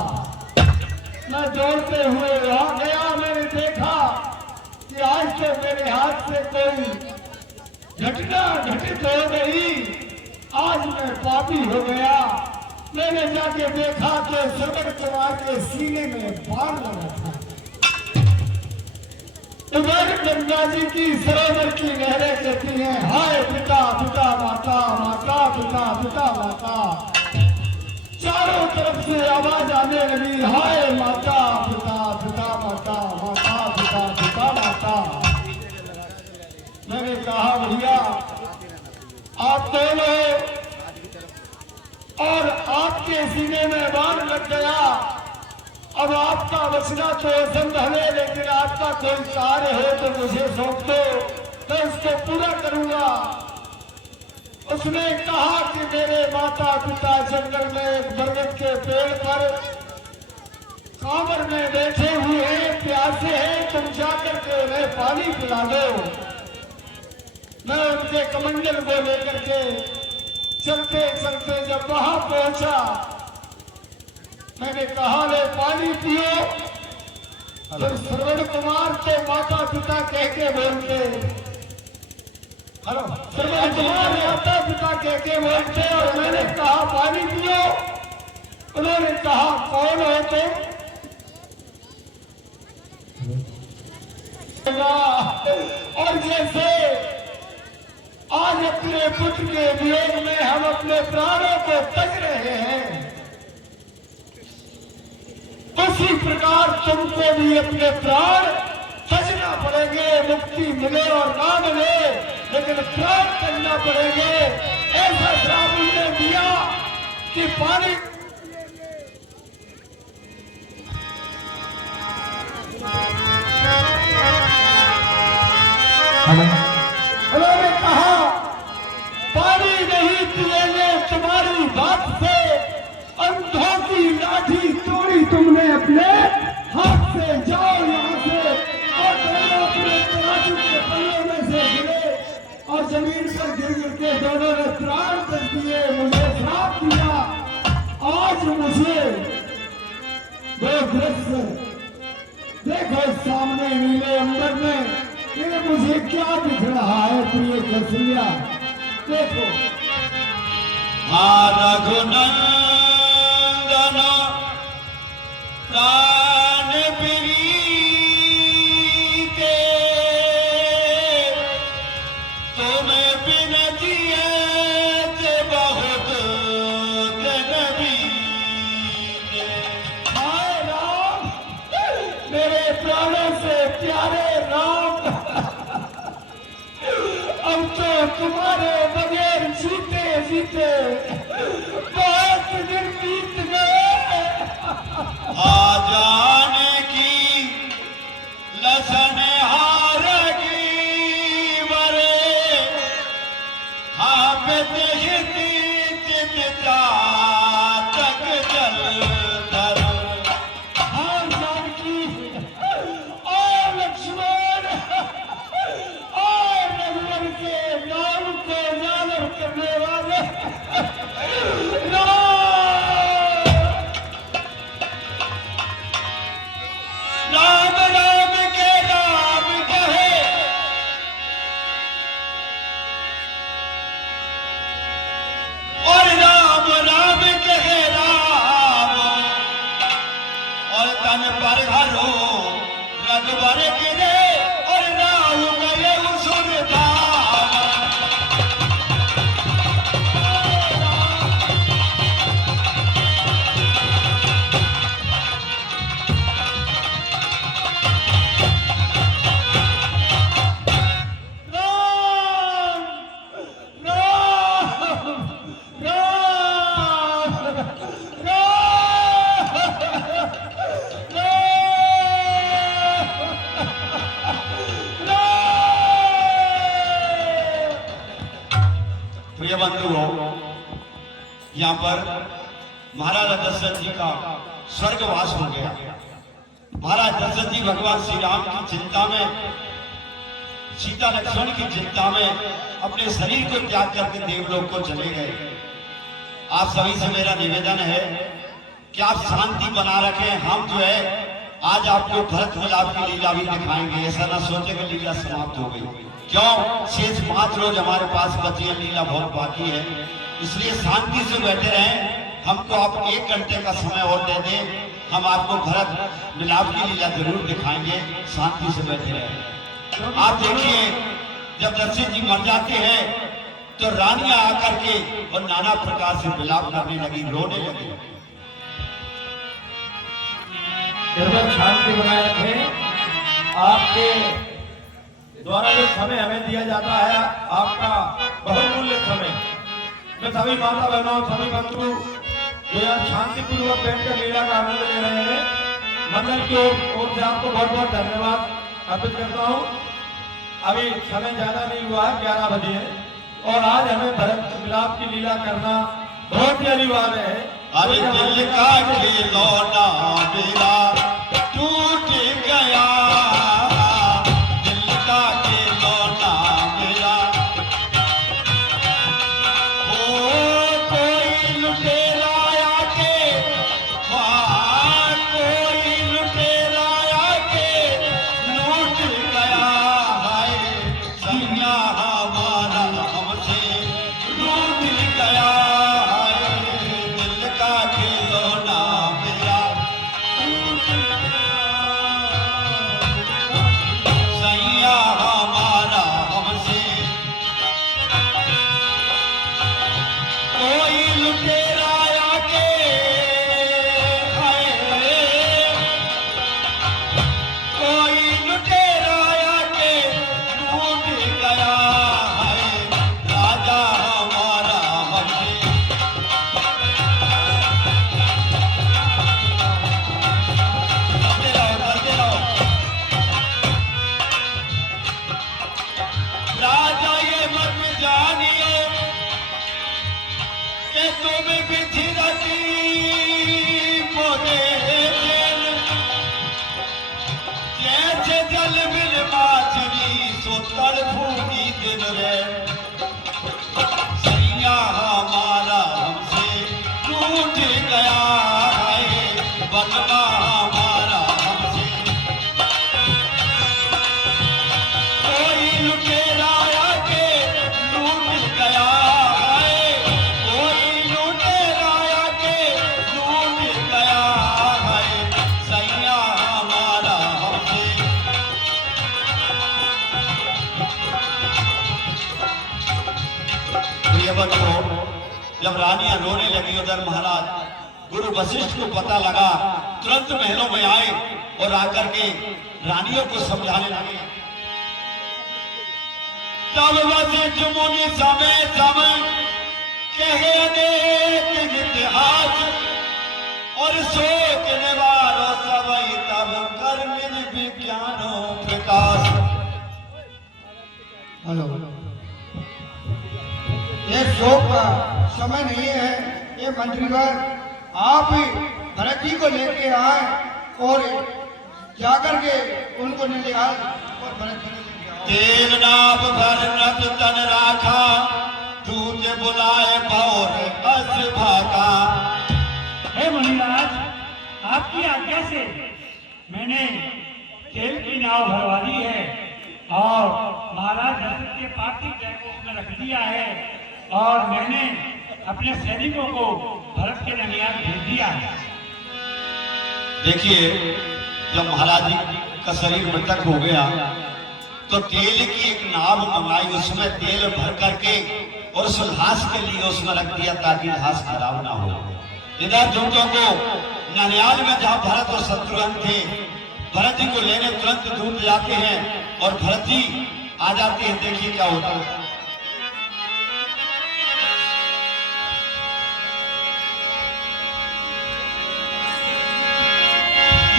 मैं दौड़ते हुए वहां गया। मैंने देखा कि आज तो मेरे हाथ से कोई घटना घटित हो गई, आज मैं पापी हो गया। मैंने जाके देखा कि श्रवण कुमार के सीने में बाण लगा था। उधर गंगा जी की सरोवर की लहरें कहती हैं हाय पिता पिता माता, माता पिता पिता माता। चारों तरफ से आवाज आने लगी हाय माता पिता पिता माता, माता पिता पिता माता। मैंने कहा भैया आप दोनों, और आपके सीने में बाण लग गया। अब आपका बचना तो असंभव है, लेकिन आपका कोई कार्य हो तो मुझे सौंप दो, मैं उसको पूरा करूंगा। उसने कहा कि मेरे माता पिता जंगल में एक बरगद के पेड़ पर कांवर में बैठे हुए हैं, प्यासे हैं, तुम जाकर के उन्हें पानी पिला दो। मैं उनके कमंडल को लेकर के चलते चलते जब वहां पहुंचा, मैंने कहा ले पानी पियो। तो श्रवण कुमार तो माता पिता कह के बोलते, हेलो श्रवण कुमार माता पिता कह के बोलते, और मैंने कहा पानी पियो। उन्होंने कहा कौन हो तुम? और जैसे आज अपने पुत्र के वियोग में हम अपने प्राणों को तज रहे हैं, उसी प्रकार तुमको भी अपने प्राण सजना पड़ेंगे। मुक्ति मिले और ना मिले, लेकिन प्राण करना पड़ेंगे। ऐसा श्राप उन्होंने दिया कि पानी उन्होंने कहा पानी नहीं पिएंगे तुम्हारी बात से। अंधों की लाठी तोड़ी तुमने अपने हाथ से, जाओ यहाँ से। और दोनों अपने तराजू के पल्ले में से गिरे और जमीन पर गिर गिर के दोनों ने प्राण कर दिए, मुझे श्राप दिया। आज मुझे वो दृश्य देखो सामने नीले अंबर में, ये मुझे क्या दिख रहा है प्रिय कौशल्या? देखो रघुनंदन प्राण प्रीते तुम बिन जिए बहुत दिन बीते। हाय राम, मेरे प्राणों से प्यारे राम, अब तो तुम्हारे बगैर जीते जीते बहुत दिन बीत गए। जाने की लसन हार की वरे बेतहिती चिता तक जल धर। हाँ जानकी और लक्ष्मण और रघुवर के नाम को जालर करने वाले राम। राम राम के राम कहे और राम राम कहे राम और तन पर घरो रघुवर गिरे और राम गए सुन धाम। प्रिय बंधुओं, यहाँ पर महाराज दशरथ जी का स्वर्गवास हो गया। महाराज दशरथ जी भगवान श्री राम की चिंता में, सीता लक्ष्मण की चिंता में अपने शरीर को त्याग करके देवलोक को चले गए। आप सभी से मेरा निवेदन है कि आप शांति बना रखें। हम जो है आज आपको भरत मिलाप की लीला भी दिखाएंगे। ऐसा ना सोचे कि लीला समाप्त हो गई। क्यों? शेष 5 रोज हमारे पास बची है, लीला बहुत बाकी है। इसलिए शांति से बैठे रहें। हमको आप 1 घंटे का समय और दे दें, हम आपको भरत मिलाप की लीला जरूर दिखाएंगे। शांति से बैठे रहें। आप देखिए, जब दशरथ जी मर जाते हैं तो रानियां आकर के और नाना प्रकार से विलाप करने लगी, रोने लगी। शांति बनाए रखें। आपके द्वारा जो समय हमें दिया जाता है, आपका बहुमूल्य समय, मैं सभी माता बहनों, सभी बंधु जो यहाँ शांतिपूर्वक बैठकर लीला का आनंद ले रहे हैं, मंडल की ओर से आपको बहुत बहुत धन्यवाद अर्पित करता हूँ। अभी समय ज्यादा नहीं हुआ है, 11 बजे है और आज हमें भरत मिलाप की लीला करना बहुत ही अनिवार्य है। अरे दिल का खिलौना मेरा टूट गया, दिल का खिलौना मेरा। ओ कोई लुटेरा आके, कोई लुटेरा आके लूट गया है। सैया हमारा हमसे लूट गया है, दिल का खिलौना मेरा टूट गया। सैया हमारा हमसे कोई लुटेरा आके, कोई लुटेरा आके लूट गया है। राजा हमारा हमसे करते रहो, करते रहो। राजा ये मत जानिए कि तुम बिछड़ती मोरे दिल, जैसे जल बिन माछली सो तड़फूंगी दिन रे। सैया हमारा हमसे टूट गया है, बनवा हमारा हमसे कोई लुटेरा आके लूट गया जब रानियां रोने लगी उधर महाराज गुरु वशिष्ठ को पता लगा, तुरंत महलों में आए और आकर के रानियों को समझाने लगे। तब वशिष्ठ मुनि समय कहे अनेक इतिहास और शोक निवारो सबई तब कर निज विज्ञानो प्रकाश। हेलो, ये शोक का समय नहीं है। ये मंत्रीवर आप ही भरत जी को लेके आए और जाकर के उनको ले आए और भरत जी को लेके आओ। तेल नाप भर नत तन राखा, दूत बुलाए भौर अस भागा। हे मुनिराज, आपकी आज्ञा से मैंने तेल की नाव भरवा दी है और महाराज दशरथ के पार्थिव देह को उसमें रख दिया है और मैंने अपने सैनिकों को भरत के ननियाल भेज दिया है। देखिए, जब महाराज जी का शरीर मृतक हो गया तो तेल की एक नाव मंगाई, उसमें तेल भर करके और उस लाश के लिए उसमें रख दिया ताकि लाश खराब ना हो। इधर दूतों को ननियाल में जहाँ भरत और शत्रुघ्न थे, भरत जी को लेने तुरंत दूत जाते हैं और भरत जी आ जाते हैं। देखिए क्या होता है।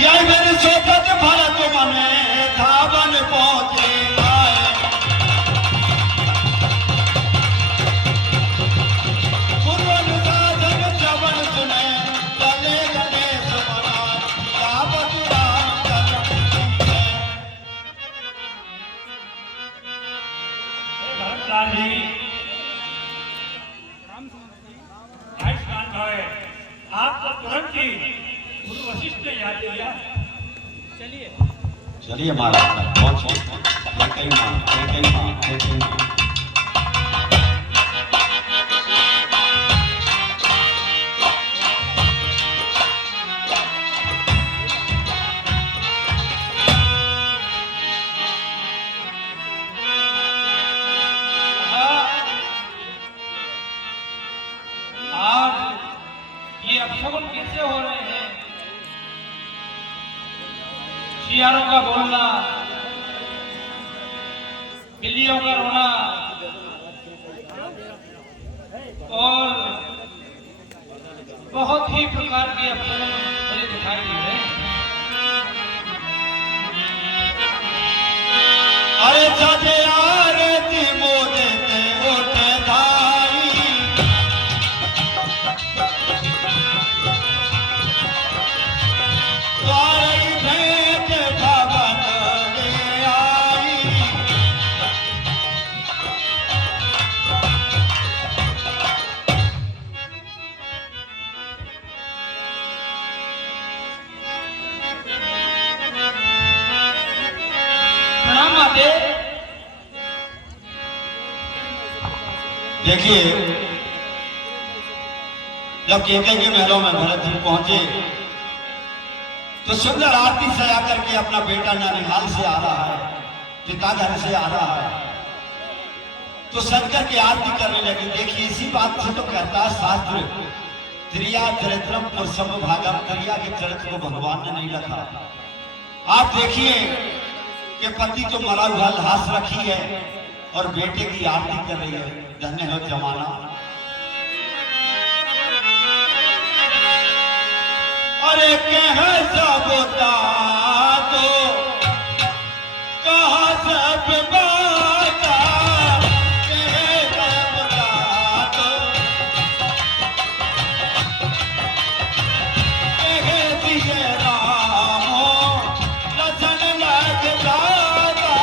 यही मेरी सोचत भरत मने धावन पहुंचे आए, गुरु अनुशासन श्रवण सुने चले गणेश मनाए, यावत राम चरण सीखे। भरतलाल जी, आयुष्मान भव। आप तो तुरंत ही गुरु वशिष्ठ ने याद दिया। चलिए महाराज पहुंचे। कई माँ कई माँ कई माँ। आज ये अपशगुन कैसे हो रहे हैं? शियारों का बोलना, बिल्लियों का रोना और बहुत ही प्रकार के अपशगुन मुझे दिखाई दे रहे हैं। अरे सजे आरती मोदे ते उठे धाई, द्वारई भेंट भवन ले आई। प्रणाम माते। देखिए, जब केके के महलों में भरत जी पहुंचे तो सुंदर आरती सजा करके अपना बेटा ननिहाल से आ रहा है, पिता घर से आ रहा है, तो शंकर की आरती करने लगी। देखिए, इसी बात से तो कहता है शास्त्र, त्रिया चरित्रम पुरुषम भागम, त्रिया के चरित्र को भगवान ने नहीं रखा। आप देखिए कि पति तो मरा हुआ लाश रखी है और बेटे की आरती कर रही है। धन्य हो जमाना। अरे कह सब तो कहा सब बाता, कह सब तो कह दिए रामो लसन लग जाता।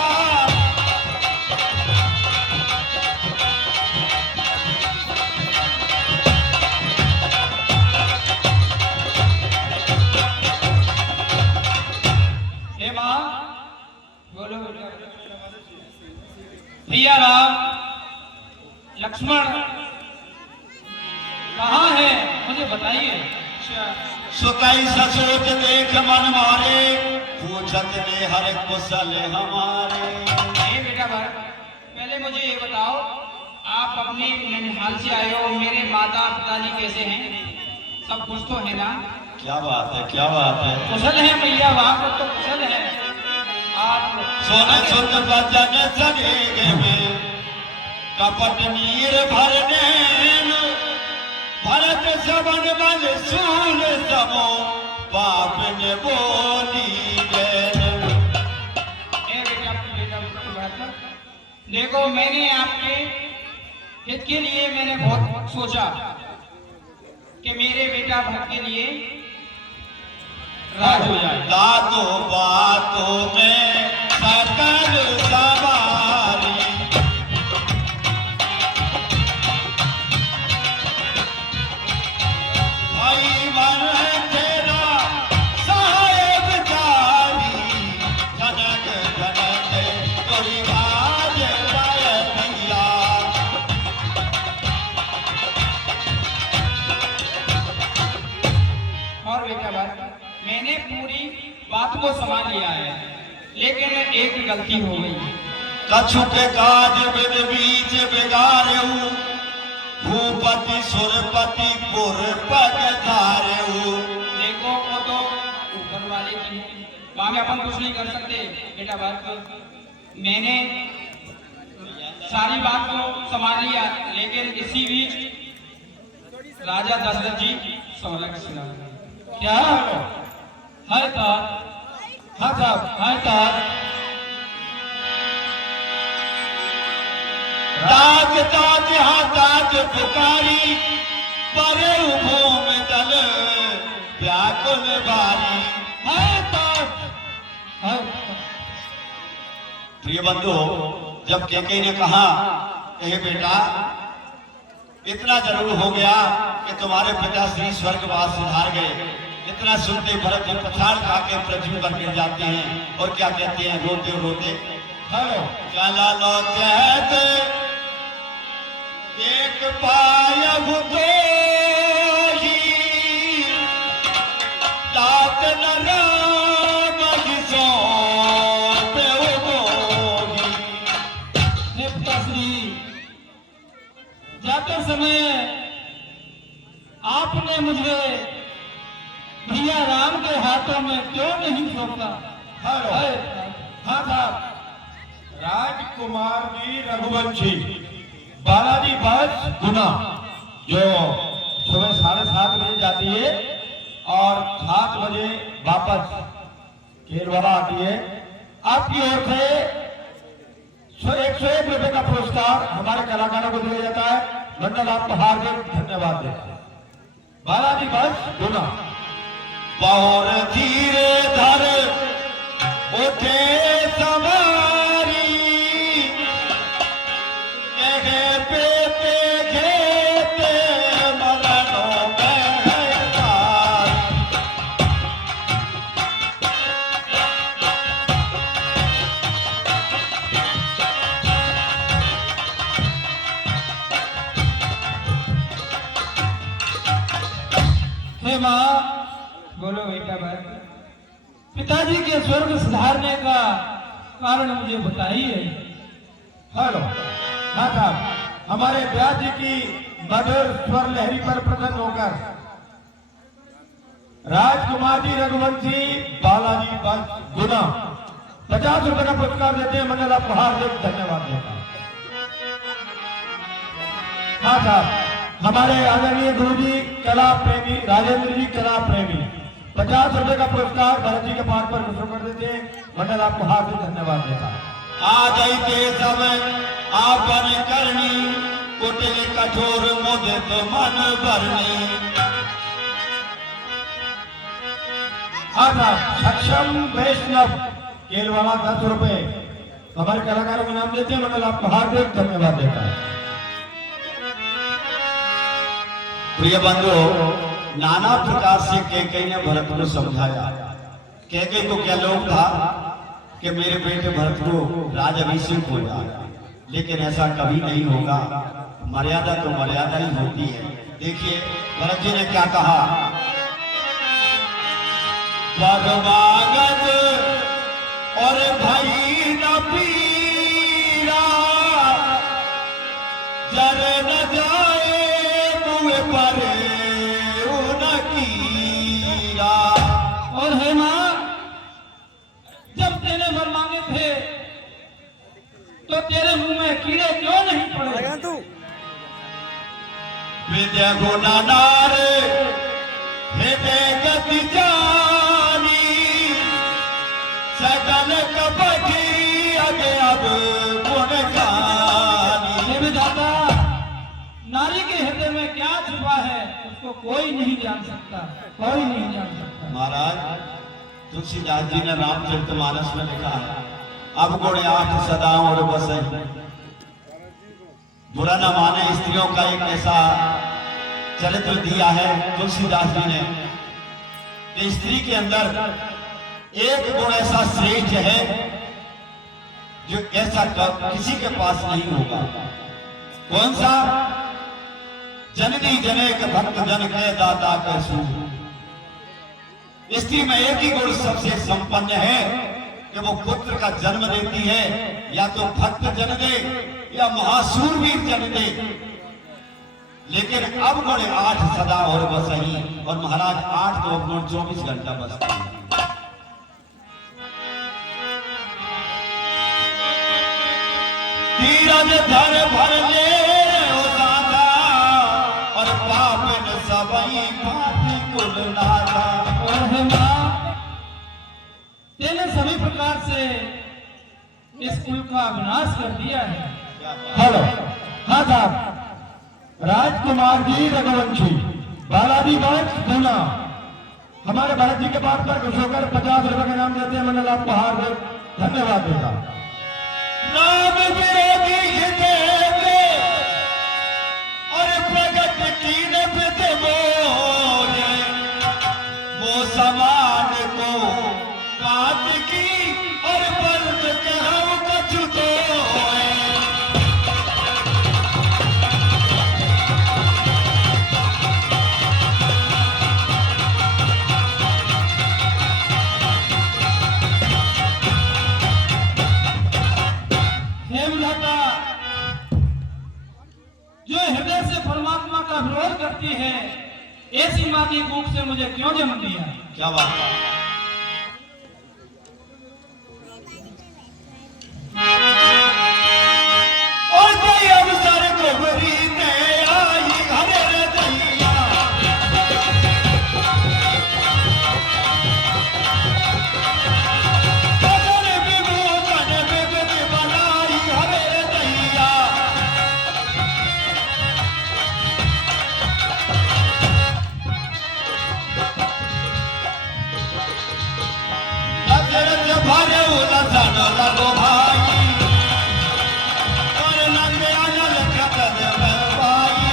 हे माँ, बोलो बेटा। भैया राम लक्ष्मण कहाँ है, मुझे बताइए। सुतई ससोच देख मन मारे, पूछत ने हर कुशल हमारे। नहीं बेटा भरत, पहले मुझे ये बताओ, आप आप अपने ननिहाल से आए हो, मेरे माता पिताजी कैसे हैं? सब कुछ तो है ना? क्या बात है, क्या बात है। कुशल है भैया, वहाँ पर तो कुशल है। आप सोने सुत बचन सगे में कपट नीर भरने भरत सबन बल सूल समो पाप ने बोली देखो, मैंने आपके हित के लिए मैंने बहुत सोचा कि मेरे बेटा भरत के लिए राज हो जाए। दातों बातों में सकल सवारी भाई मन तेरा साहेब जारी जनक जनक तोरी बाज रायतिया। और बेटा भरत, मैंने पूरी बात को संभाल लिया है, लेकिन एक गलती हो गई। कछु के काज विद बीच बिगाड़ू भूपति सुरपति पुर पग धारू। देखो, वो तो ऊपर वाले की है, वहां में अपन कुछ नहीं कर सकते। बेटा भरत, मैंने सारी बात को संभाल लिया, लेकिन इसी बीच राजा दशरथ जी सौरभ सिंह क्या है तार? हाँ साहब, है तार। ताज ताज ताज पुकारी परे भूम दल व्याकुल बारी। है तार, है। प्रिय बंधु, जब कैकेयी ने कहा हे बेटा, इतना जरूर हो गया कि तुम्हारे पिता श्री स्वर्गवास सिधार गए। इतना सुनते भरत जी पछाड़ खा के पृथ्वी पर गिर जाते हैं और क्या कहते हैं रोते रोते, हेलो चला लो कहते एक पायब तो ही तात न राम की सौंपे होगी। हे पिताश्री, जाते समय आपने मुझे भैया राम के हाथों में क्यों नहीं सौंपा? हेलो है। हाँ साहब, राजकुमार जी रघुवंशी बालाजी बस गुना जो सुबह 7:30 बजे जाती है और 7 बजे वापस केरवाला आती है। आपकी ओर से 101 रुपए का पुरस्कार हमारे कलाकारों को दिया जाता है। मंडल आपको हार्दिक धन्यवाद देता है। बालाजी बस गुना। और धीरे धर उठे सवारी कहे पेते घेते मरणों में तार। हे माँ, बोलो बेटा भरत, पिताजी के स्वर्ग सुधारने का कारण मुझे बताइए। हेलो हाँ साहब, हमारे व्यास जी की मधुर स्वर लहरी पर प्रसन्न होकर राजकुमार जी रघुवंशी बालाजी बस गुना 50 रुपए का पुरस्कार देते हैं। मंडल आपको हार्दिक धन्यवाद देता है। हाँ साहब, हमारे आदरणीय गुरु जी कला प्रेमी राजेंद्र जी कला प्रेमी 50 रुपए का पुरस्कार भरत जी के पाठ पर घोषणा कर देते हैं। मंडल आपको हार्दिक धन्यवाद देता है। आ गई के समय आपन करनी कुटिल कठोर मुदित मन भरनी। हाँ साहब, सक्षम वैष्णव केलवाला 10 रुपए हमारे कलाकारों को नाम देते हैं। मंडल आपको हार्दिक धन्यवाद देता है। प्रिय बंधु, नाना प्रकार से कैकेयी ने भरत को समझाया। कैकेयी को क्या लोग था कि मेरे बेटे भरत को राजाभिषेक हो जाए, लेकिन ऐसा कभी नहीं होगा। मर्यादा तो मर्यादा ही होती है। देखिए भरत जी ने क्या कहा, भगवागत और भई न पीरा जरे रघुना नार हृदय गति जानी सकल कपटी अगे अब गुण गानी। हे विधाता, नारी के हृदय में क्या छुपा है उसको कोई नहीं जान सकता, कोई नहीं जान सकता। महाराज तुलसीदास जी ने रामचरितमानस में लिखा है, अब गुण 8 सदा और बसई। बुरा न माने स्त्रियों का एक ऐसा चरित्र दिया है तुलसीदास जी ने कि स्त्री के अंदर एक गुण ऐसा श्रेष्ठ है जो ऐसा किसी के पास नहीं होगा। कौन सा? जननी जनेक भक्त जन के दाता का सूर। स्त्री में एक ही गुण सबसे संपन्न है कि वो पुत्र का जन्म देती है, या तो भक्त जन दे या महासूरवीर जन दे। लेकिन अब गुण 8 सदा और बसही, और महाराज 8 तो गुण 24 घंटा बसते हैं। तीरथ धर भर ले ओ दादा, और पापन सबई भांति कुल नादा। और हे मां, तेने सभी प्रकार से इस कुल का विनाश कर दिया है। हेलो, हाँ साहब, राजकुमार जी रघुवंशी, बालाजी वंश पूना, हमारे भरत जी के पास पर खुश होकर 50 रुपए का नाम देते हैं। मैंने उपहार दे, धन्यवाद देता। राम विरोधी हितेंद्र और प्रगट कीन पित मोरे, वो समान को बात की और बर्द कहूं कछु तोय। हे विधाता, जो हृदय से परमात्मा का विरोध करती है, ऐसी मां की कोख से मुझे क्यों जन्म दिया? क्या बात है? और कोई अवसर को बरी ने आई घरे रे दैया, कदर विभूषण विविध बनाई घरे रे दैया। अजरज भरे उलझन लगो भाई, और नंद अनल कदर में पाई।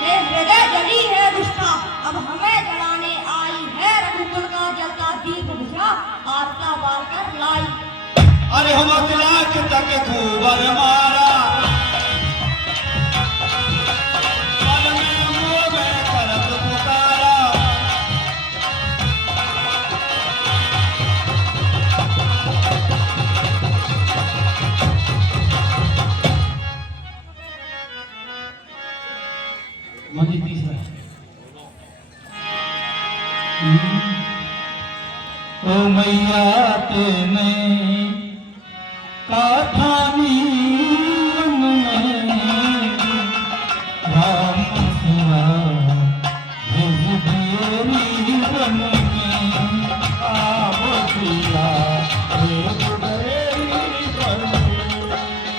ये हृदय जली है दुष्टा, अब हमें जलाने आई है। रघुकुल का जलता दीप बुझा, आपका बाल कर लाई। अरे हम तिलक तक खूबर मारा, मन में मोह में करत पुकारा। मुझे तीसरा ओ मैया तेने काठानी मन में राम सिया भेज दिएरी बन में। आप सिया भेज दिएरी बन में।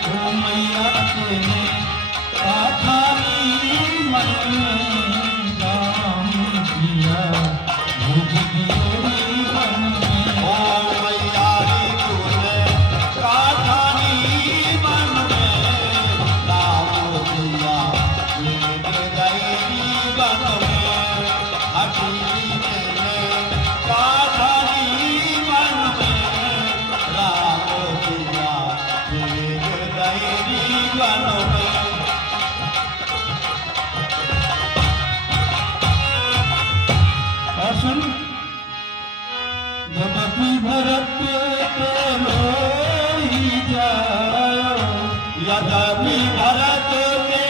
ओ मैया तेने काठानी मन में राम सिया भेज दिएरी बन में। ओ मैया रे तूने काठानी मन में राम सिया भेज दिएरी बन में। हठी ने काठानी मन में राम सिया भेज दिएरी बन में। और सुन, जगति भरत के लोई जाओ, यद्यपि भरत के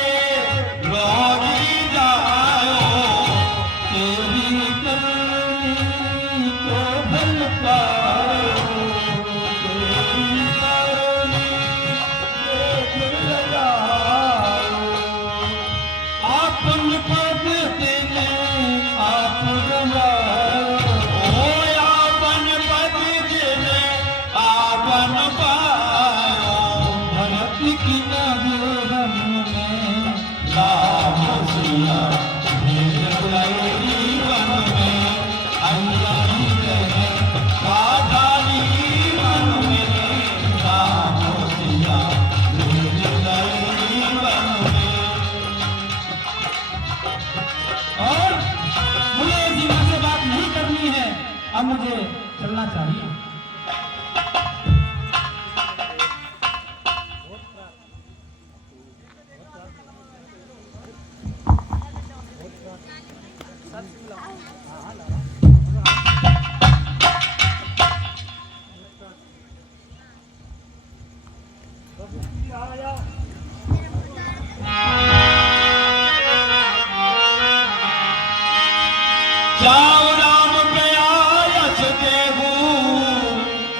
लोरी जायो, तेरी करनी को अब मुझे चलना चाहिए। जाओ राम प्रयास देहू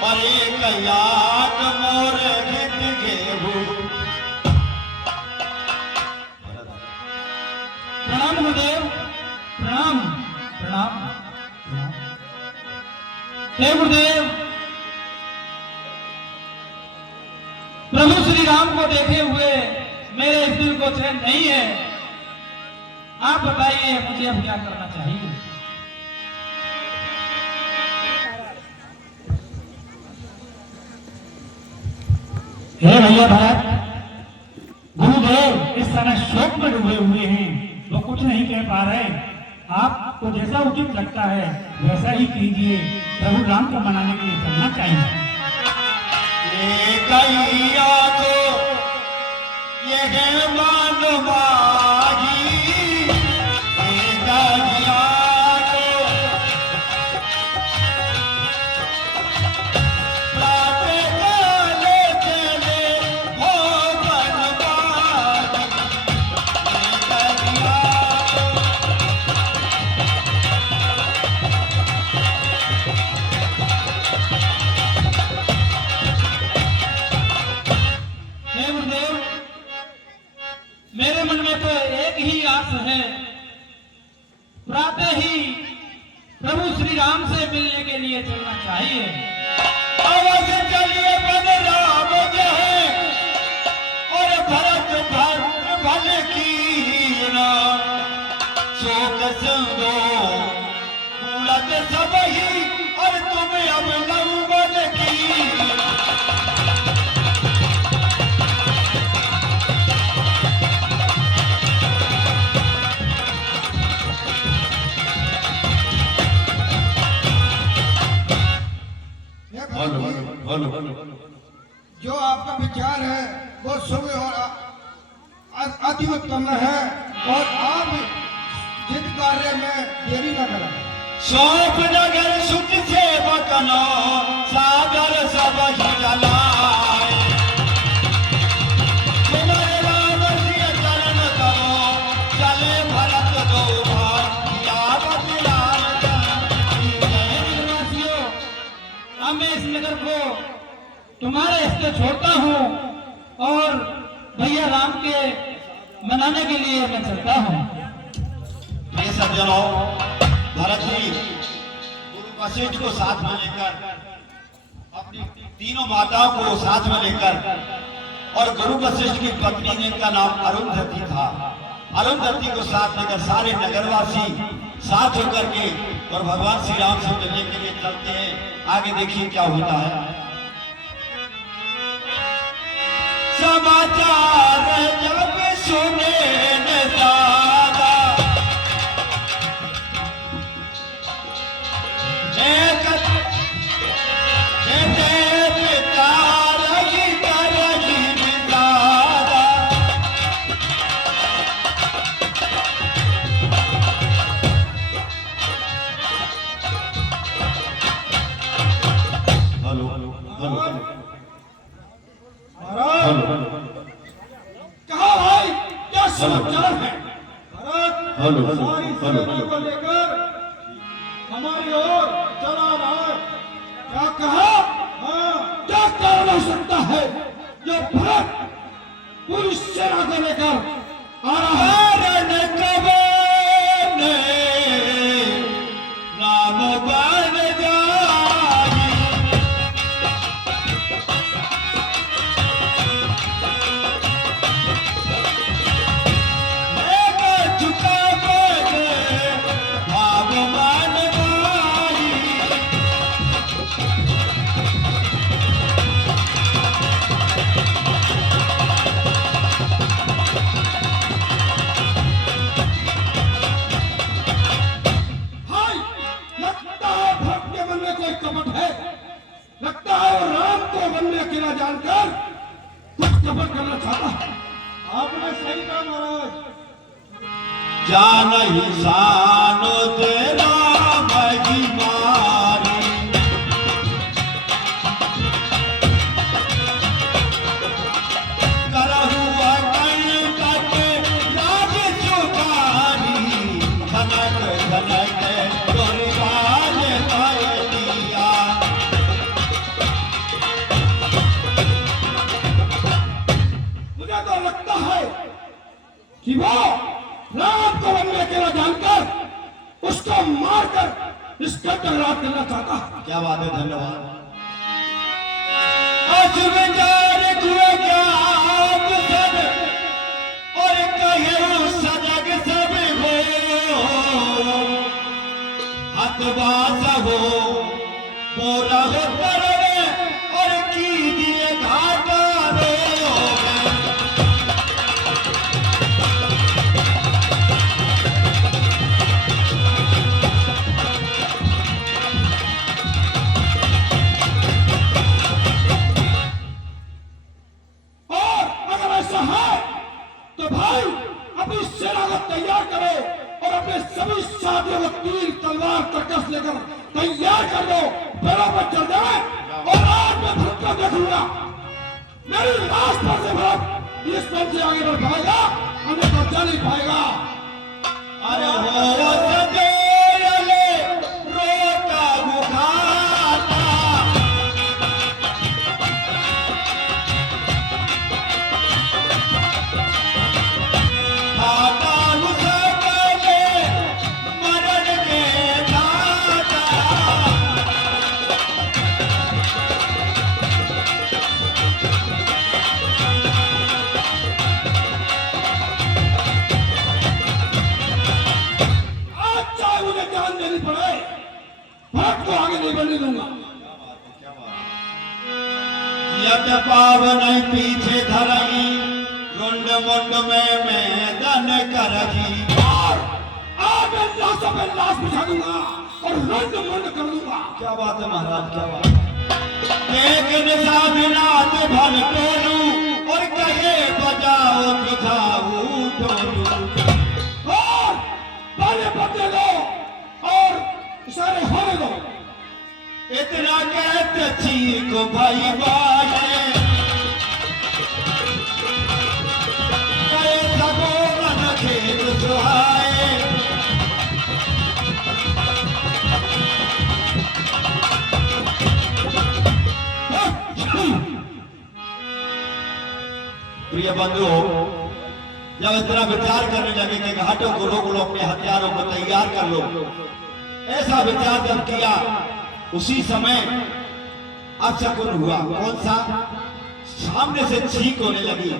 परे कयाक मोर हित गेहू। प्रणाम गुरुदेव, प्रणाम प्रणाम प्रणाम। हे गुरुदेव, प्रभु श्री राम को देखे हुए मेरे इस दिल को चैन नहीं है। आप बताइए मुझे अब क्या करना चाहिए। हे भैया भरत, गुरुदेव इस समय शोक में डूबे हुए हैं, वो कुछ नहीं कह पा रहे। आपको जैसा उचित लगता है वैसा ही कीजिए। प्रभु राम को मनाने के लिए चलना चाहिए। ये कैया को ये है मानवागी, ये कैया को राते काले चले हो बनवागी, ये कैया हे गुरुदेव, मेरे मन में तो एक ही आस है, प्रातः ही प्रभु श्री राम से मिलने के लिए चलना चाहिए। अवश्य चलिए बन राम जय और भरत भक्त भल कीना, शोक संगो उड़त सब ही और तुम अब नौबन की। जो आपका विचार है वो शुभ और अति उत्तम है, और आप जिस कार्य में देरी न करें। सौंप नगर सुख से बकनो सागर सब ही जलाए, तुम्हारे राम सिय चरण करो चले भरत दो भाई, यावत लाल जानकी जय। निवासियों, अब मैं इस नगर को तुम्हारे हस्ते छोड़ता हूँ और भैया राम के मनाने के लिए मैं चलता हूँ। ये सज्जनों, भरत जी गुरु वशिष्ठ को साथ में लेकर, अपनी तीनों माताओं को साथ में लेकर, और गुरु वशिष्ठ की पत्नी जिनका नाम अरुंधति था, अरुंधति को साथ लेकर सारे नगरवासी साथ होकर के और भगवान श्री राम से मिलने के लिए चलते हैं। आगे देखिए क्या होता है। समाचार जब सुने न दादा, एक पिता रही करही दादा, हेलो हेलो कहा भाई, क्या समाचार है? हेलो सारी सेना को लेकर हमारी ओर चला रहा है। क्या कहा? हाँ, क्या कारण हो सकता है जो भरत पूरी सेना को लेकर आ रहा है? लगता है वो राम को वन में अकेला जानकर कुछ कपट करना चाहता है। आपने सही कहा महाराज। जान ही सानो तेरा मजी मारी करहु कंटक राज चुकारी धनक धनक दुर्गाज पाए दिया। मुझे तो लगता है कि वो राम को वन में अकेला जानकर उसको मारकर इसका टकराव करना चाहता है। क्या बात है, धन्यवाद। विचार हुए क्या आप सब और कहे सजग सब हो हतवास हो मोरा हो तरवे और कीजिए घाटा तो भाई अपनी सेना को तैयार करो और अपने सभी साथियों को तीर तलवार तर्कस लेकर तैयार कर दो। पैरों पर चल जाए और आज मैं भरत को देखूंगा। मेरी लाश पर से भरत इस पद से आगे बढ़ पाएगा, अन्यथा जा नहीं पाएगा। अरे हो सजोले रोका मुखाता भरत को आगे नहीं बढ़ने दूंगा। यद पावन पीछे धरही रुंड मुंड में मैदान करही और आज मैं लाशों पे लाश बिछा दूंगा और रुंड मुंड कर दूंगा। क्या बात है महाराज, क्या बात है। एक निशानात भल टोलू और कहे बजाओ बुझाऊ टोलू और पहले बदले दो और इशारे होने दो। इतना कहते चीख भाई बाजे कहे सबो मन खेत सुहाए। प्रिय बंधु, जब इतना विचार करने लगे कि घाटों को रोक लो, अपने हथियारों को तैयार कर लो, ऐसा विचार जब किया उसी समय अपशकुन हुआ। कौन सा? सामने से छींक होने लगी।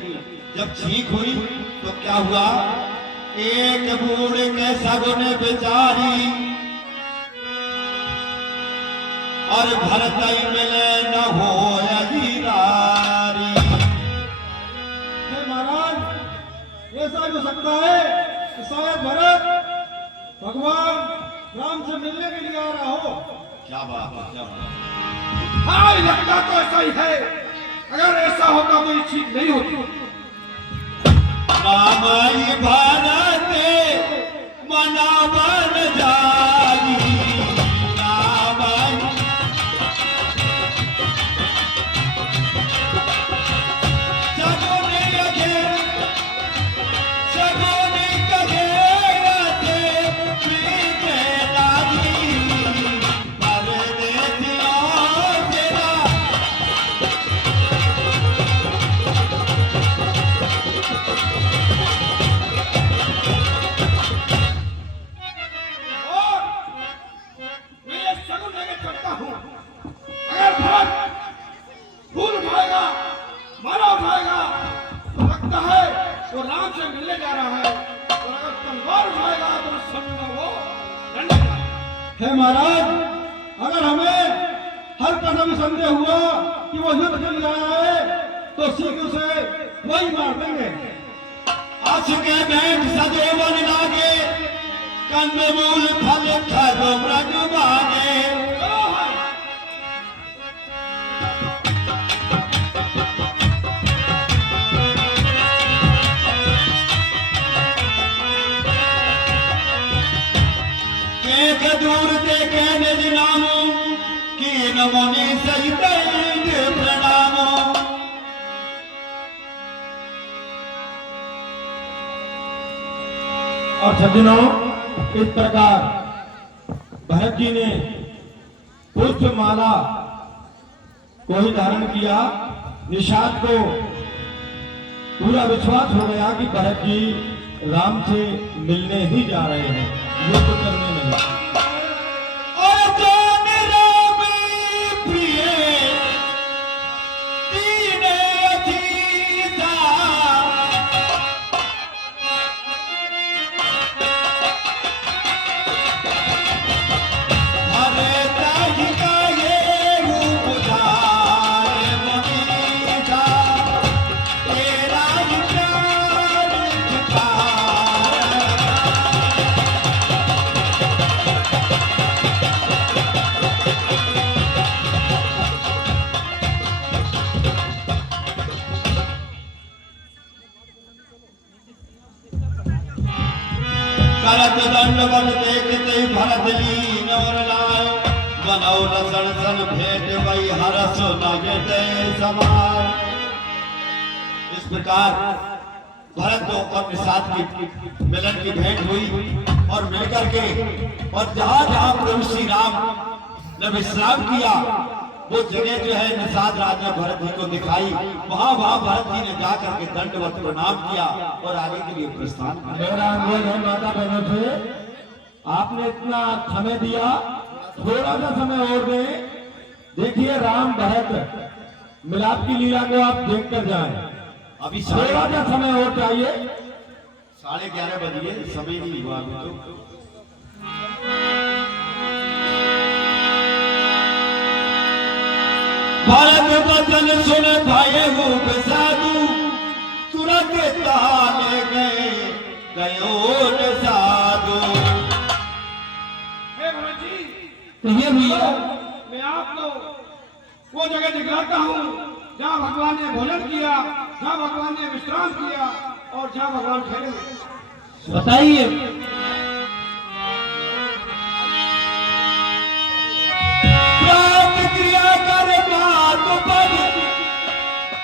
जब छींक हुई तो क्या हुआ? एक बूढ़े के सगुन बेचारी और भरत मिले न हो हीरारी। महाराज ऐसा हो सकता है कि शायद भरत भगवान राम से मिलने के लिए आ रहा हो। क्या बात है, क्या बात। हाँ, लगता तो ऐसा ही है। अगर ऐसा होता तो ये चीज नहीं होती। रामाई भारत मनावन जाई रामाई सगुनी लगे सगुनी कहे राते प्रीत लागी परदेसिया है महाराज, अगर हमें हल्का सा भी संदेह हुआ कि वो युद्ध के लिए आया है तो शीघ्र से वही मार देंगे। आसुके भेंट सदैवन लागे, कंदमूल फल खादो मृग भागे। एक दूर देखे निज नामो, कीन मुनि सहित प्रणामो। और सज्जनों, इस प्रकार भरत जी ने पुष्प माला को ही धारण किया। निषाद को पूरा विश्वास हो गया कि भरत जी राम से मिलने ही जा रहे हैं, युद्ध करने नहीं। और जान राम प्रिय दीन अधीता, अरे ताहि का ये रूप धारे मुनीसा, तेरा ही प्यार पुकारा। करत दंडवन देखते भरत लीन और लाय, बनौ लसन सन भेंट वही हरस नयते समाय। इस प्रकार भरत और निषाद की मिलन की भेंट हुई और मिलकर के और जहां जहां प्रभु श्री राम ने विश्राम किया वो जगह जो है निषाद राज ने भरत जी को दिखाई। वहां भरत जी ने जाकर के दंडवत प्रणाम किया और आगे के लिए प्रस्थान किया। मेरा अनुरोध है माता बहनों से, आपने इतना समय दिया, थोड़ा सा समय और दें। देखिए राम भरत मिलाप की लीला को आप देख कर जाए। अभी थोड़ा सा समय और चाहिए। 11:30 बज गए, समय नहीं हुआ अभी तो। भरत वचन सुन भय रूप साधु, तुरंत ताले गए गयोन साधु। हे भरत जी, कहिए भैया। मैं आपको वो जगह दिखलाता हूँ जहाँ भगवान ने भोजन किया, जहाँ भगवान ने विश्राम किया और जहाँ भगवान ठहरे। बताइए। प्राप्त क्रिया कर बात पद,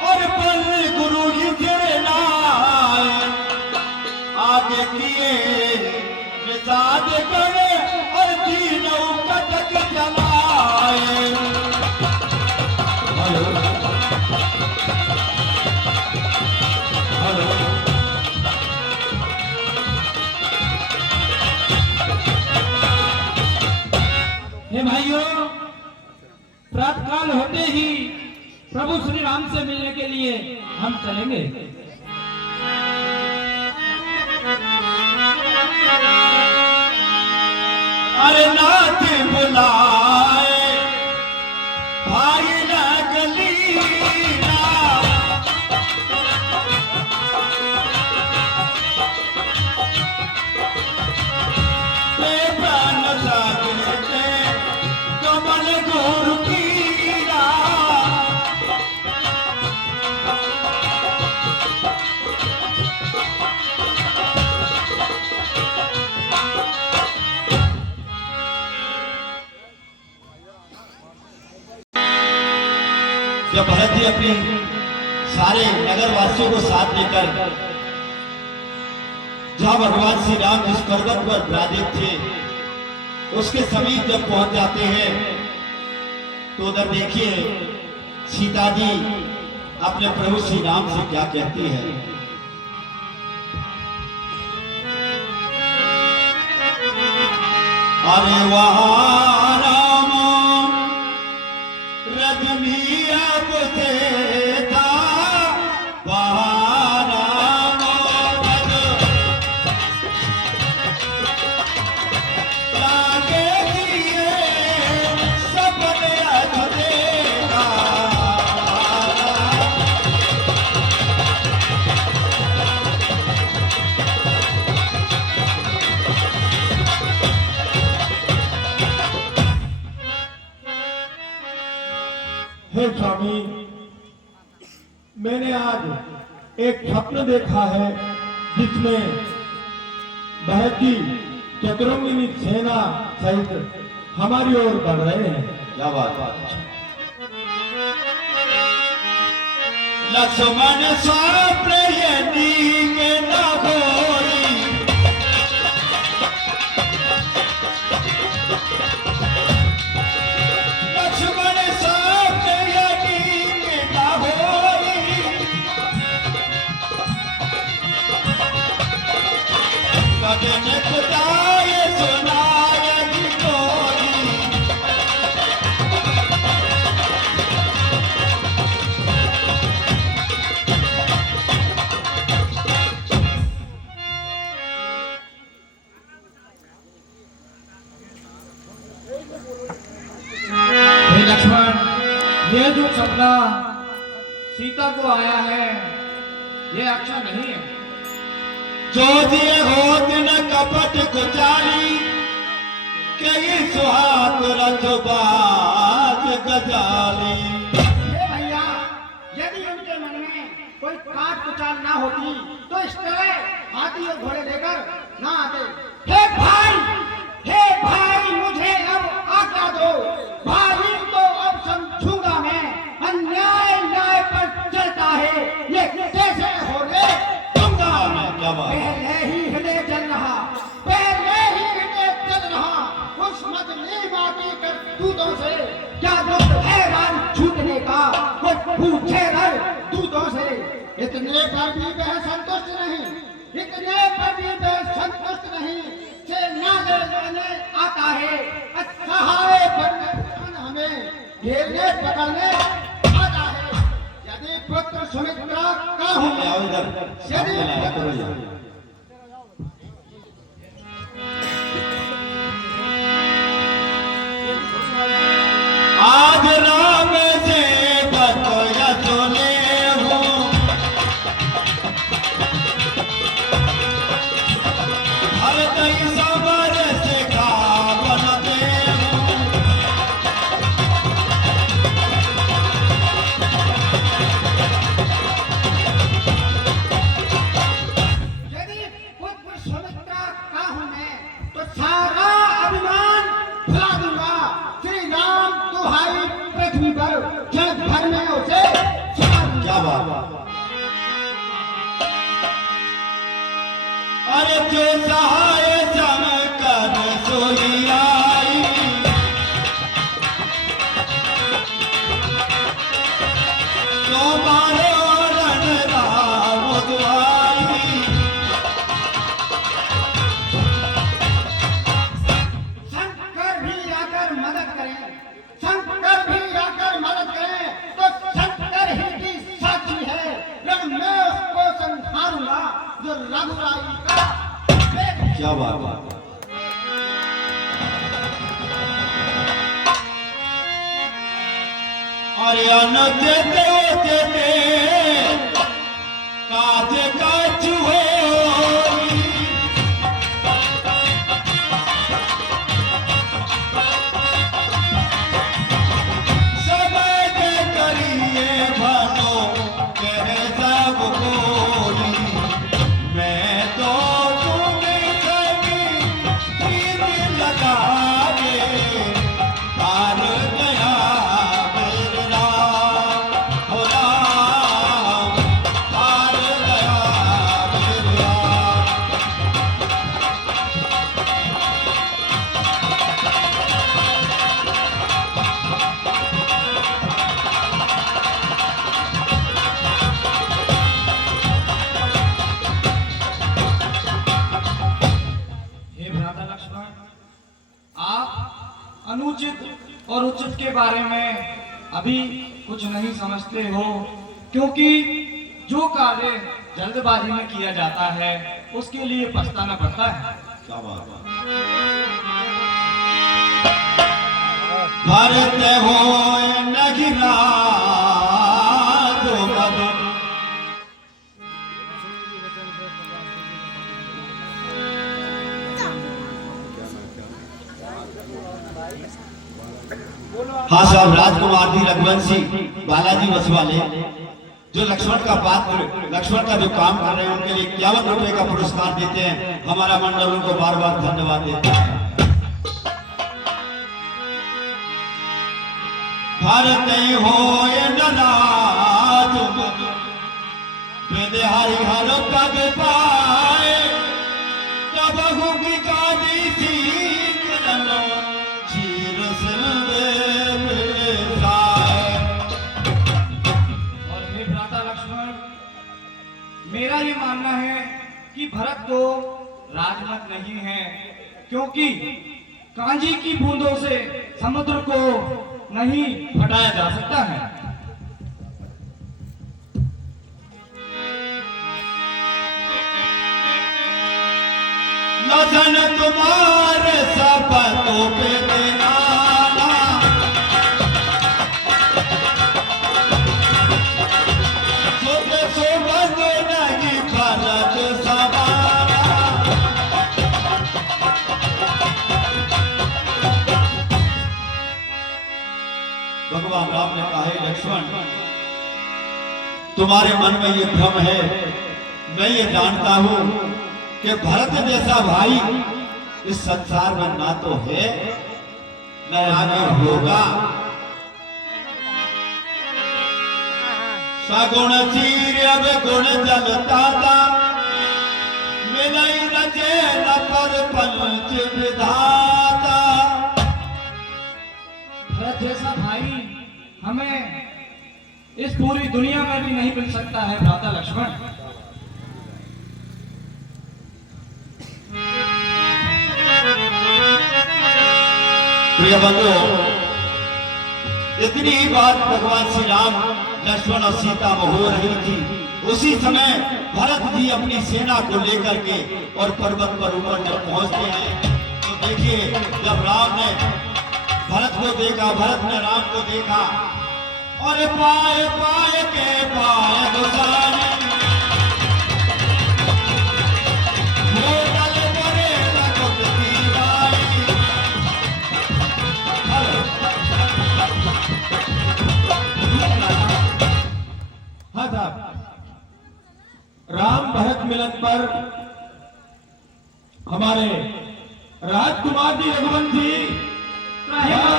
और पल गुरु ही गिरनाय। आगे किए निषाद करे और तीनों कटक जलाए। हे भाइयों, प्रातःकाल होते ही प्रभु श्री राम से मिलने के लिए हम चलेंगे। अरे नाथ बुलाए भाई लगलीना, प्राण सागरते कमल गुरु कीरा। जब भरत जी अपने सारे नगर वासियों को साथ लेकर जहां भगवान श्री राम जिस पर्वत पर विराजित थे उसके समीप जब पहुंच जाते हैं तो उधर देखिए सीता जी अपने प्रभु श्री राम से क्या कहती है। अरे वहां राम रजनी अब से था, वहां राम लागे दिए हे स्वामी, मैंने आज एक स्वप्न देखा है जिसमें बहती चतुरंगिनी सेना सहित हमारी ओर बढ़ रहे हैं। क्या बात। लक्ष्मण स्वप्न यदि में न होई, लक्ष्मण स्वप्न यदि में न होई, कदन खुदाय सुनाय कोई। हे लक्ष्मण, ये जो सपना सीता को आया है ये अच्छा नहीं है। जो दिए होत न कपट कुचाली, कई सुहाग रथबाज गजाली। भैया, यदि उनके मन में कोई काट कुचाल ना होती तो इस तरह हाथी और घोड़े लेकर ना आते। हे भाई मुझे अब आज्ञा दो, भाई तो अब समझूंगा मैं। अन्याय न्याय पर चलता है, ये कैसे हो रे दूंगा मैं। क्या बात। पहले ही हृदय जल रहा, पहले ही हृदय जल रहा उस मजली माटी कर दूतों से। क्या दुख है रान छूटने का, वो पूछे नर दूतों से। इतने पर भी वह संतुष्ट नहीं, इतने पर भी वह संतुष्ट नहीं। सेना ले लेने आता है, अच्छा है हमें घेरने पकड़ने आता है। यदि पुत्र सुमित्रा का हूँ मैं, यदि आज राम से बतया सुने हूँ, हर कई सबर से गावन दे हूँ। यदि पुत्र सुमित्रा का हूँ मैं तो सारा अभिमान भुला दूंगा। श्री राम दुहाई पृथ्वी पर जग भर में उसे सुना दूंगा। क्या बात। अरे जो सहाय चमकर सोई आई, तो मारो रण राम दुआई। शंकर भी आकर मदद करें, शंकर भी आकर मदद करें तो शंकर ही की साक्षी है। रण में उसको संहारूंगा जो रघुराई का बेटा। क्या बात। अरे अन्न देते देते काज काज होई, समय के करिए भलो कह सब कोई। मैं तो तुम्हें कभी तीर लगा के हार गया मेरे राम, हो राम, हार गया मेरे राम। हे भ्राता लक्ष्मण, आप अनुचित और उचित के बारे में अभी कुछ नहीं समझते हो, क्योंकि जो कार्य जल्दबाजी में किया जाता है उसके लिए पछताना पड़ता है। क्या बात। भरत हो नगिरा दो बब, हाँ साहब। राजकुमार जी रघुवंशी बालाजी वसवाले जो लक्ष्मण का पात्र, लक्ष्मण का जो काम कर रहे हैं, उनके लिए 51 रुपए का पुरस्कार देते हैं। हमारा मंडल उनको बार बार धन्यवाद देता है। भारत हो हरि हर पद पाए, जब की काली चीर और हे भ्राता लक्ष्मण, मेरा ये मानना है कि भरत को राजमत नहीं है, क्योंकि कांजी की बूंदों से समुद्र को नहीं हटाया जा सकता है। लखन तुम्हारे सपतों पे देना, सोचे सोबत नहीं भरत सवारा। भगवान राम ने कहा, हे लक्ष्मण, तुम्हारे मन में ये भ्रम है, मैं ये जानता हूं कि भरत जैसा भाई इस संसार में ना तो है न आगे होगा। सगुण चीर अब गुण जलता था, मिलई रचे न पर पंच विधाता। भरत जैसा भाई हमें इस पूरी दुनिया में भी नहीं मिल सकता है भ्राता लक्ष्मण। प्रिय बंधु, इतनी ही बात भगवान श्री राम, लक्ष्मण और सीता में हो रही थी। उसी समय भरत जी अपनी सेना को लेकर के और पर्वत पर ऊपर जब पहुंचते हैं, तो देखिए, जब राम ने भरत को देखा, भरत ने राम को देखा, और पाए पाए के पाए गुसाने, हाँ साहब, राम भरत मिलन पर हमारे राजकुमार जी रघुवंशी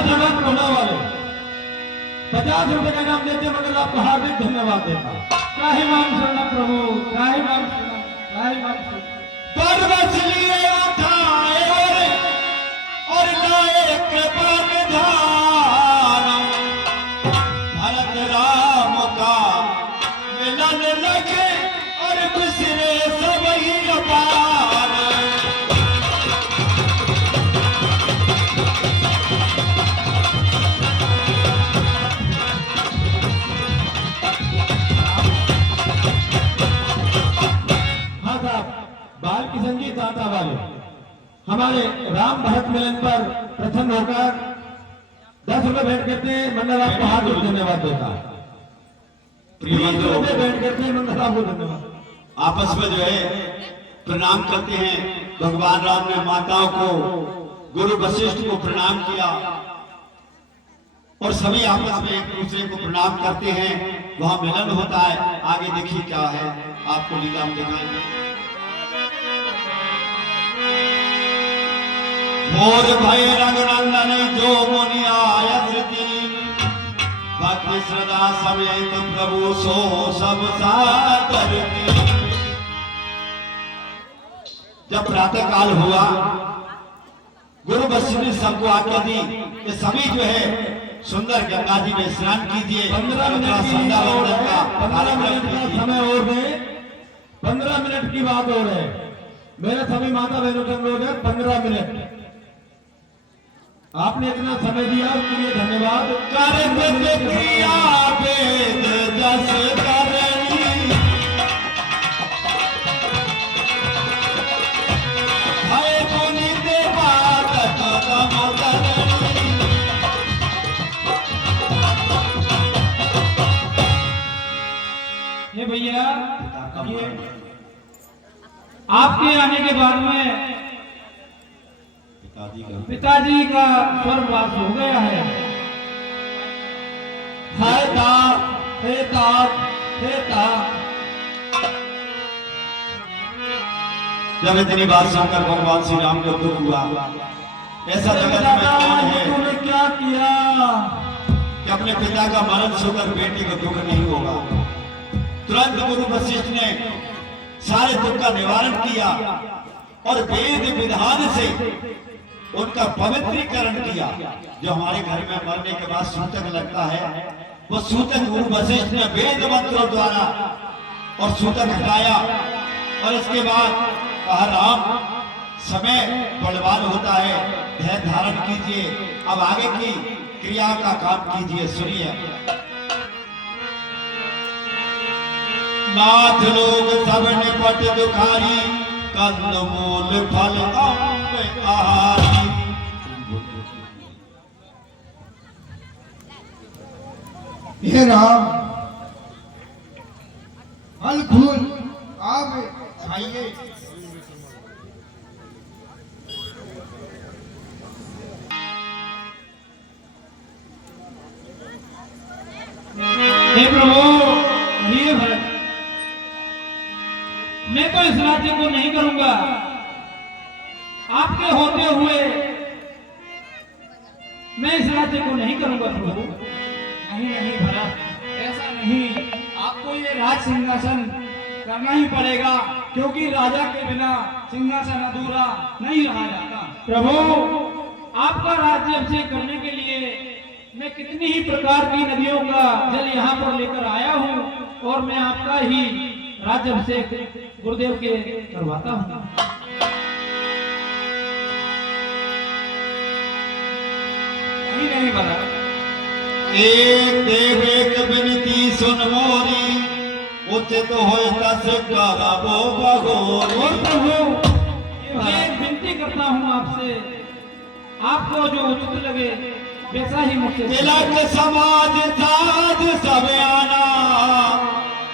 जगत होने वाले 50 रुपए का नाम देते, मगर आपको हार्दिक धन्यवाद देता। त्राहि माम शरणं प्रभु, त्राहि माम शरणं, त्राहि माम शरणं। पर्वत लिए उठाए और लाए कृपा निधान, भरत राम का मिलन लगे और बिसरे सब ही अपार। हाँ साहब, बाल किशन जी दाता वाले हमारे राम भरत मिलन पर प्रसन्न होकर 10 रुपए भेंट करते हैं। मंडल आपको हार्दिक धन्यवाद देता। 20 रुपए भेंट करते हैं। मंडल आपको धन्यवाद। आपस में जो है प्रणाम करते हैं। भगवान राम ने माताओं को, गुरु वशिष्ठ को प्रणाम किया और सभी आपस में एक दूसरे को प्रणाम करते हैं। वहां मिलन होता है। आगे देखिए क्या है, आपको लीला में दिखाएंगे। मोर भय रघुनंदन जो मुनि आयस दीन, भक्ति श्रद्धा समेत प्रभु सो सब सादर दीन। जब प्रातः काल हुआ, गुरु वशिष्ठ ने सबको आज्ञा दी कि सभी जो है सुंदर गंगा जी में स्नान कीजिए। 15 मिनट की संध्या और वंदन है, 15 मिनट का कीजिए। समय और है। 15 मिनट की बात और है। मेरे सभी माता बहनों का अनुरोध है, 15 मिनट। आपने इतना समय दिया, उसके लिए धन्यवाद। कर क्रिया वेद जस करनी, भय मुनि देवा कदम करनी। ये भैया, ये आपके आने के बाद में पिताजी का स्वर्गवास हो गया है। हाय तात, हे तात, हे तात। जब इतनी बात सुनकर भगवान श्री राम को दुख हुआ, ऐसा जगत में कौन है तूने क्या किया? कि अपने पिता का मरण सुनकर बेटे को दुख नहीं होगा। तुरंत गुरु वशिष्ठ ने सारे दुख का निवारण किया और वेद विधान से उनका पवित्रीकरण किया। जो हमारे घर में मरने के बाद सूतक लगता है, वो सूतक गुरु वशिष्ठ ने वेद मंत्रों द्वारा और सूतक हटाया। और इसके बाद कहा, राम समय बलवान होता है, धैर्य धारण कीजिए, अब आगे की क्रिया का काम कीजिए। सुनिए, नाथ लोग सब निपट दुखारी, कंद मूल फल अम्ब आहारी। हे राम, फल फूल आप खाइए। हे प्रभु, ये भरत, मैं तो इस राज्य को नहीं करूंगा। आपके होते हुए मैं इस राज्य को नहीं करूंगा प्रभु। नहीं नहीं भरत, ऐसा नहीं, आपको ये राज सिंहासन करना ही पड़ेगा, क्योंकि राजा के बिना सिंहासन अधूरा नहीं रहा जाता। प्रभु, आपका राज्य अभिषेक करने के लिए मैं कितनी ही प्रकार की नदियों का जल यहाँ पर लेकर आया हूँ, और मैं आपका ही राज्य अभिषेक गुरुदेव के करवाता हूँ। नहीं नहीं भरत, एक देव एक विनती सुन मोरी, उचित होए तस करबो बहोरी। और प्रभु, मैं एक विनती करता हूँ आपसे, आपको जो उचित लगे वैसा ही मुझसे तिलक समाज साध सब आना,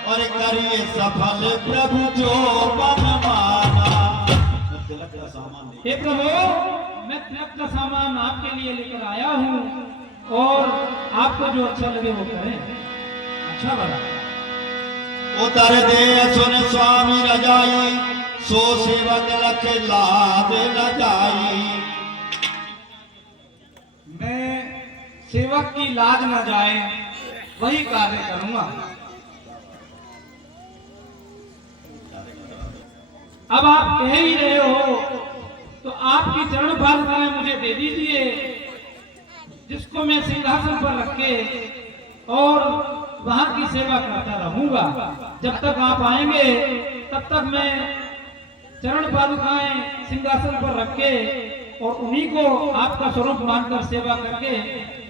और करिए सफल प्रभु जो मन माना। तिलक का सामान ले। हे प्रभु, मैं तिलक का सामान आपके लिए लेकर आया हूँ, और आपको जो अच्छा लगे वो करें। अच्छा बना। उतर दे सुन स्वामी रजाई, सो सेवक लख लाद न जाई। मैं सेवक की लाज न जाए वही कार्य करूंगा। अब आप कह ही रहे हो तो आपकी चरण पादुकाएं मुझे दे दीजिए, जिसको मैं सिंहासन पर रख के और वहां की सेवा करता रहूंगा। जब तक आप आएंगे तब तक मैं चरण पादुकाएं सिंहासन पर रख के और उन्हीं को आपका स्वरूप मानकर सेवा करके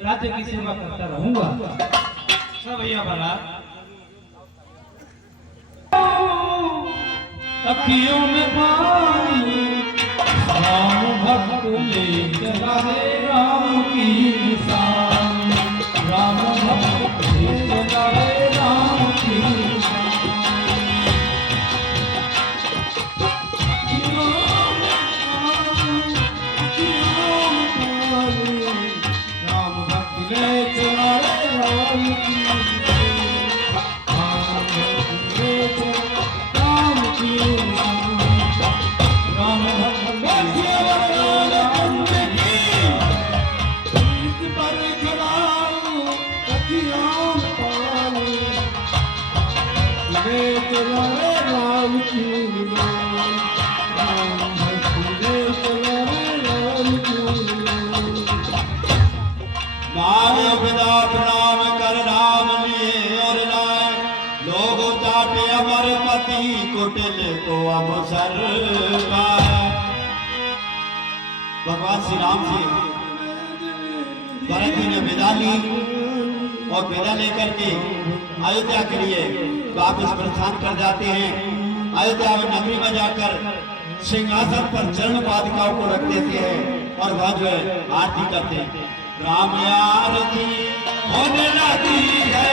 राज्य की सेवा करता रहूंगा। अच्छा भैया भरत, अखियों में पानी राम भक्त ले चला है राम की निशान, राम भक्त ले चला है राम की राम भक्त ले चला है राम की मारे विदा प्रणाम कर राम लिए और लाए, लोग चाटे अमर पति कुटिल को अवसर पाए। भगवान श्री राम जी भरत जी ने विदा ली और विदा लेकर के अयोध्या के लिए वापस प्रस्थान कर जाते हैं। अयोध्या में नगरी में जाकर सिंहासन पर चरण पादुकाओं को रख देते हैं और वह जो है आरती करते हैं। राम आरती होने लगी है।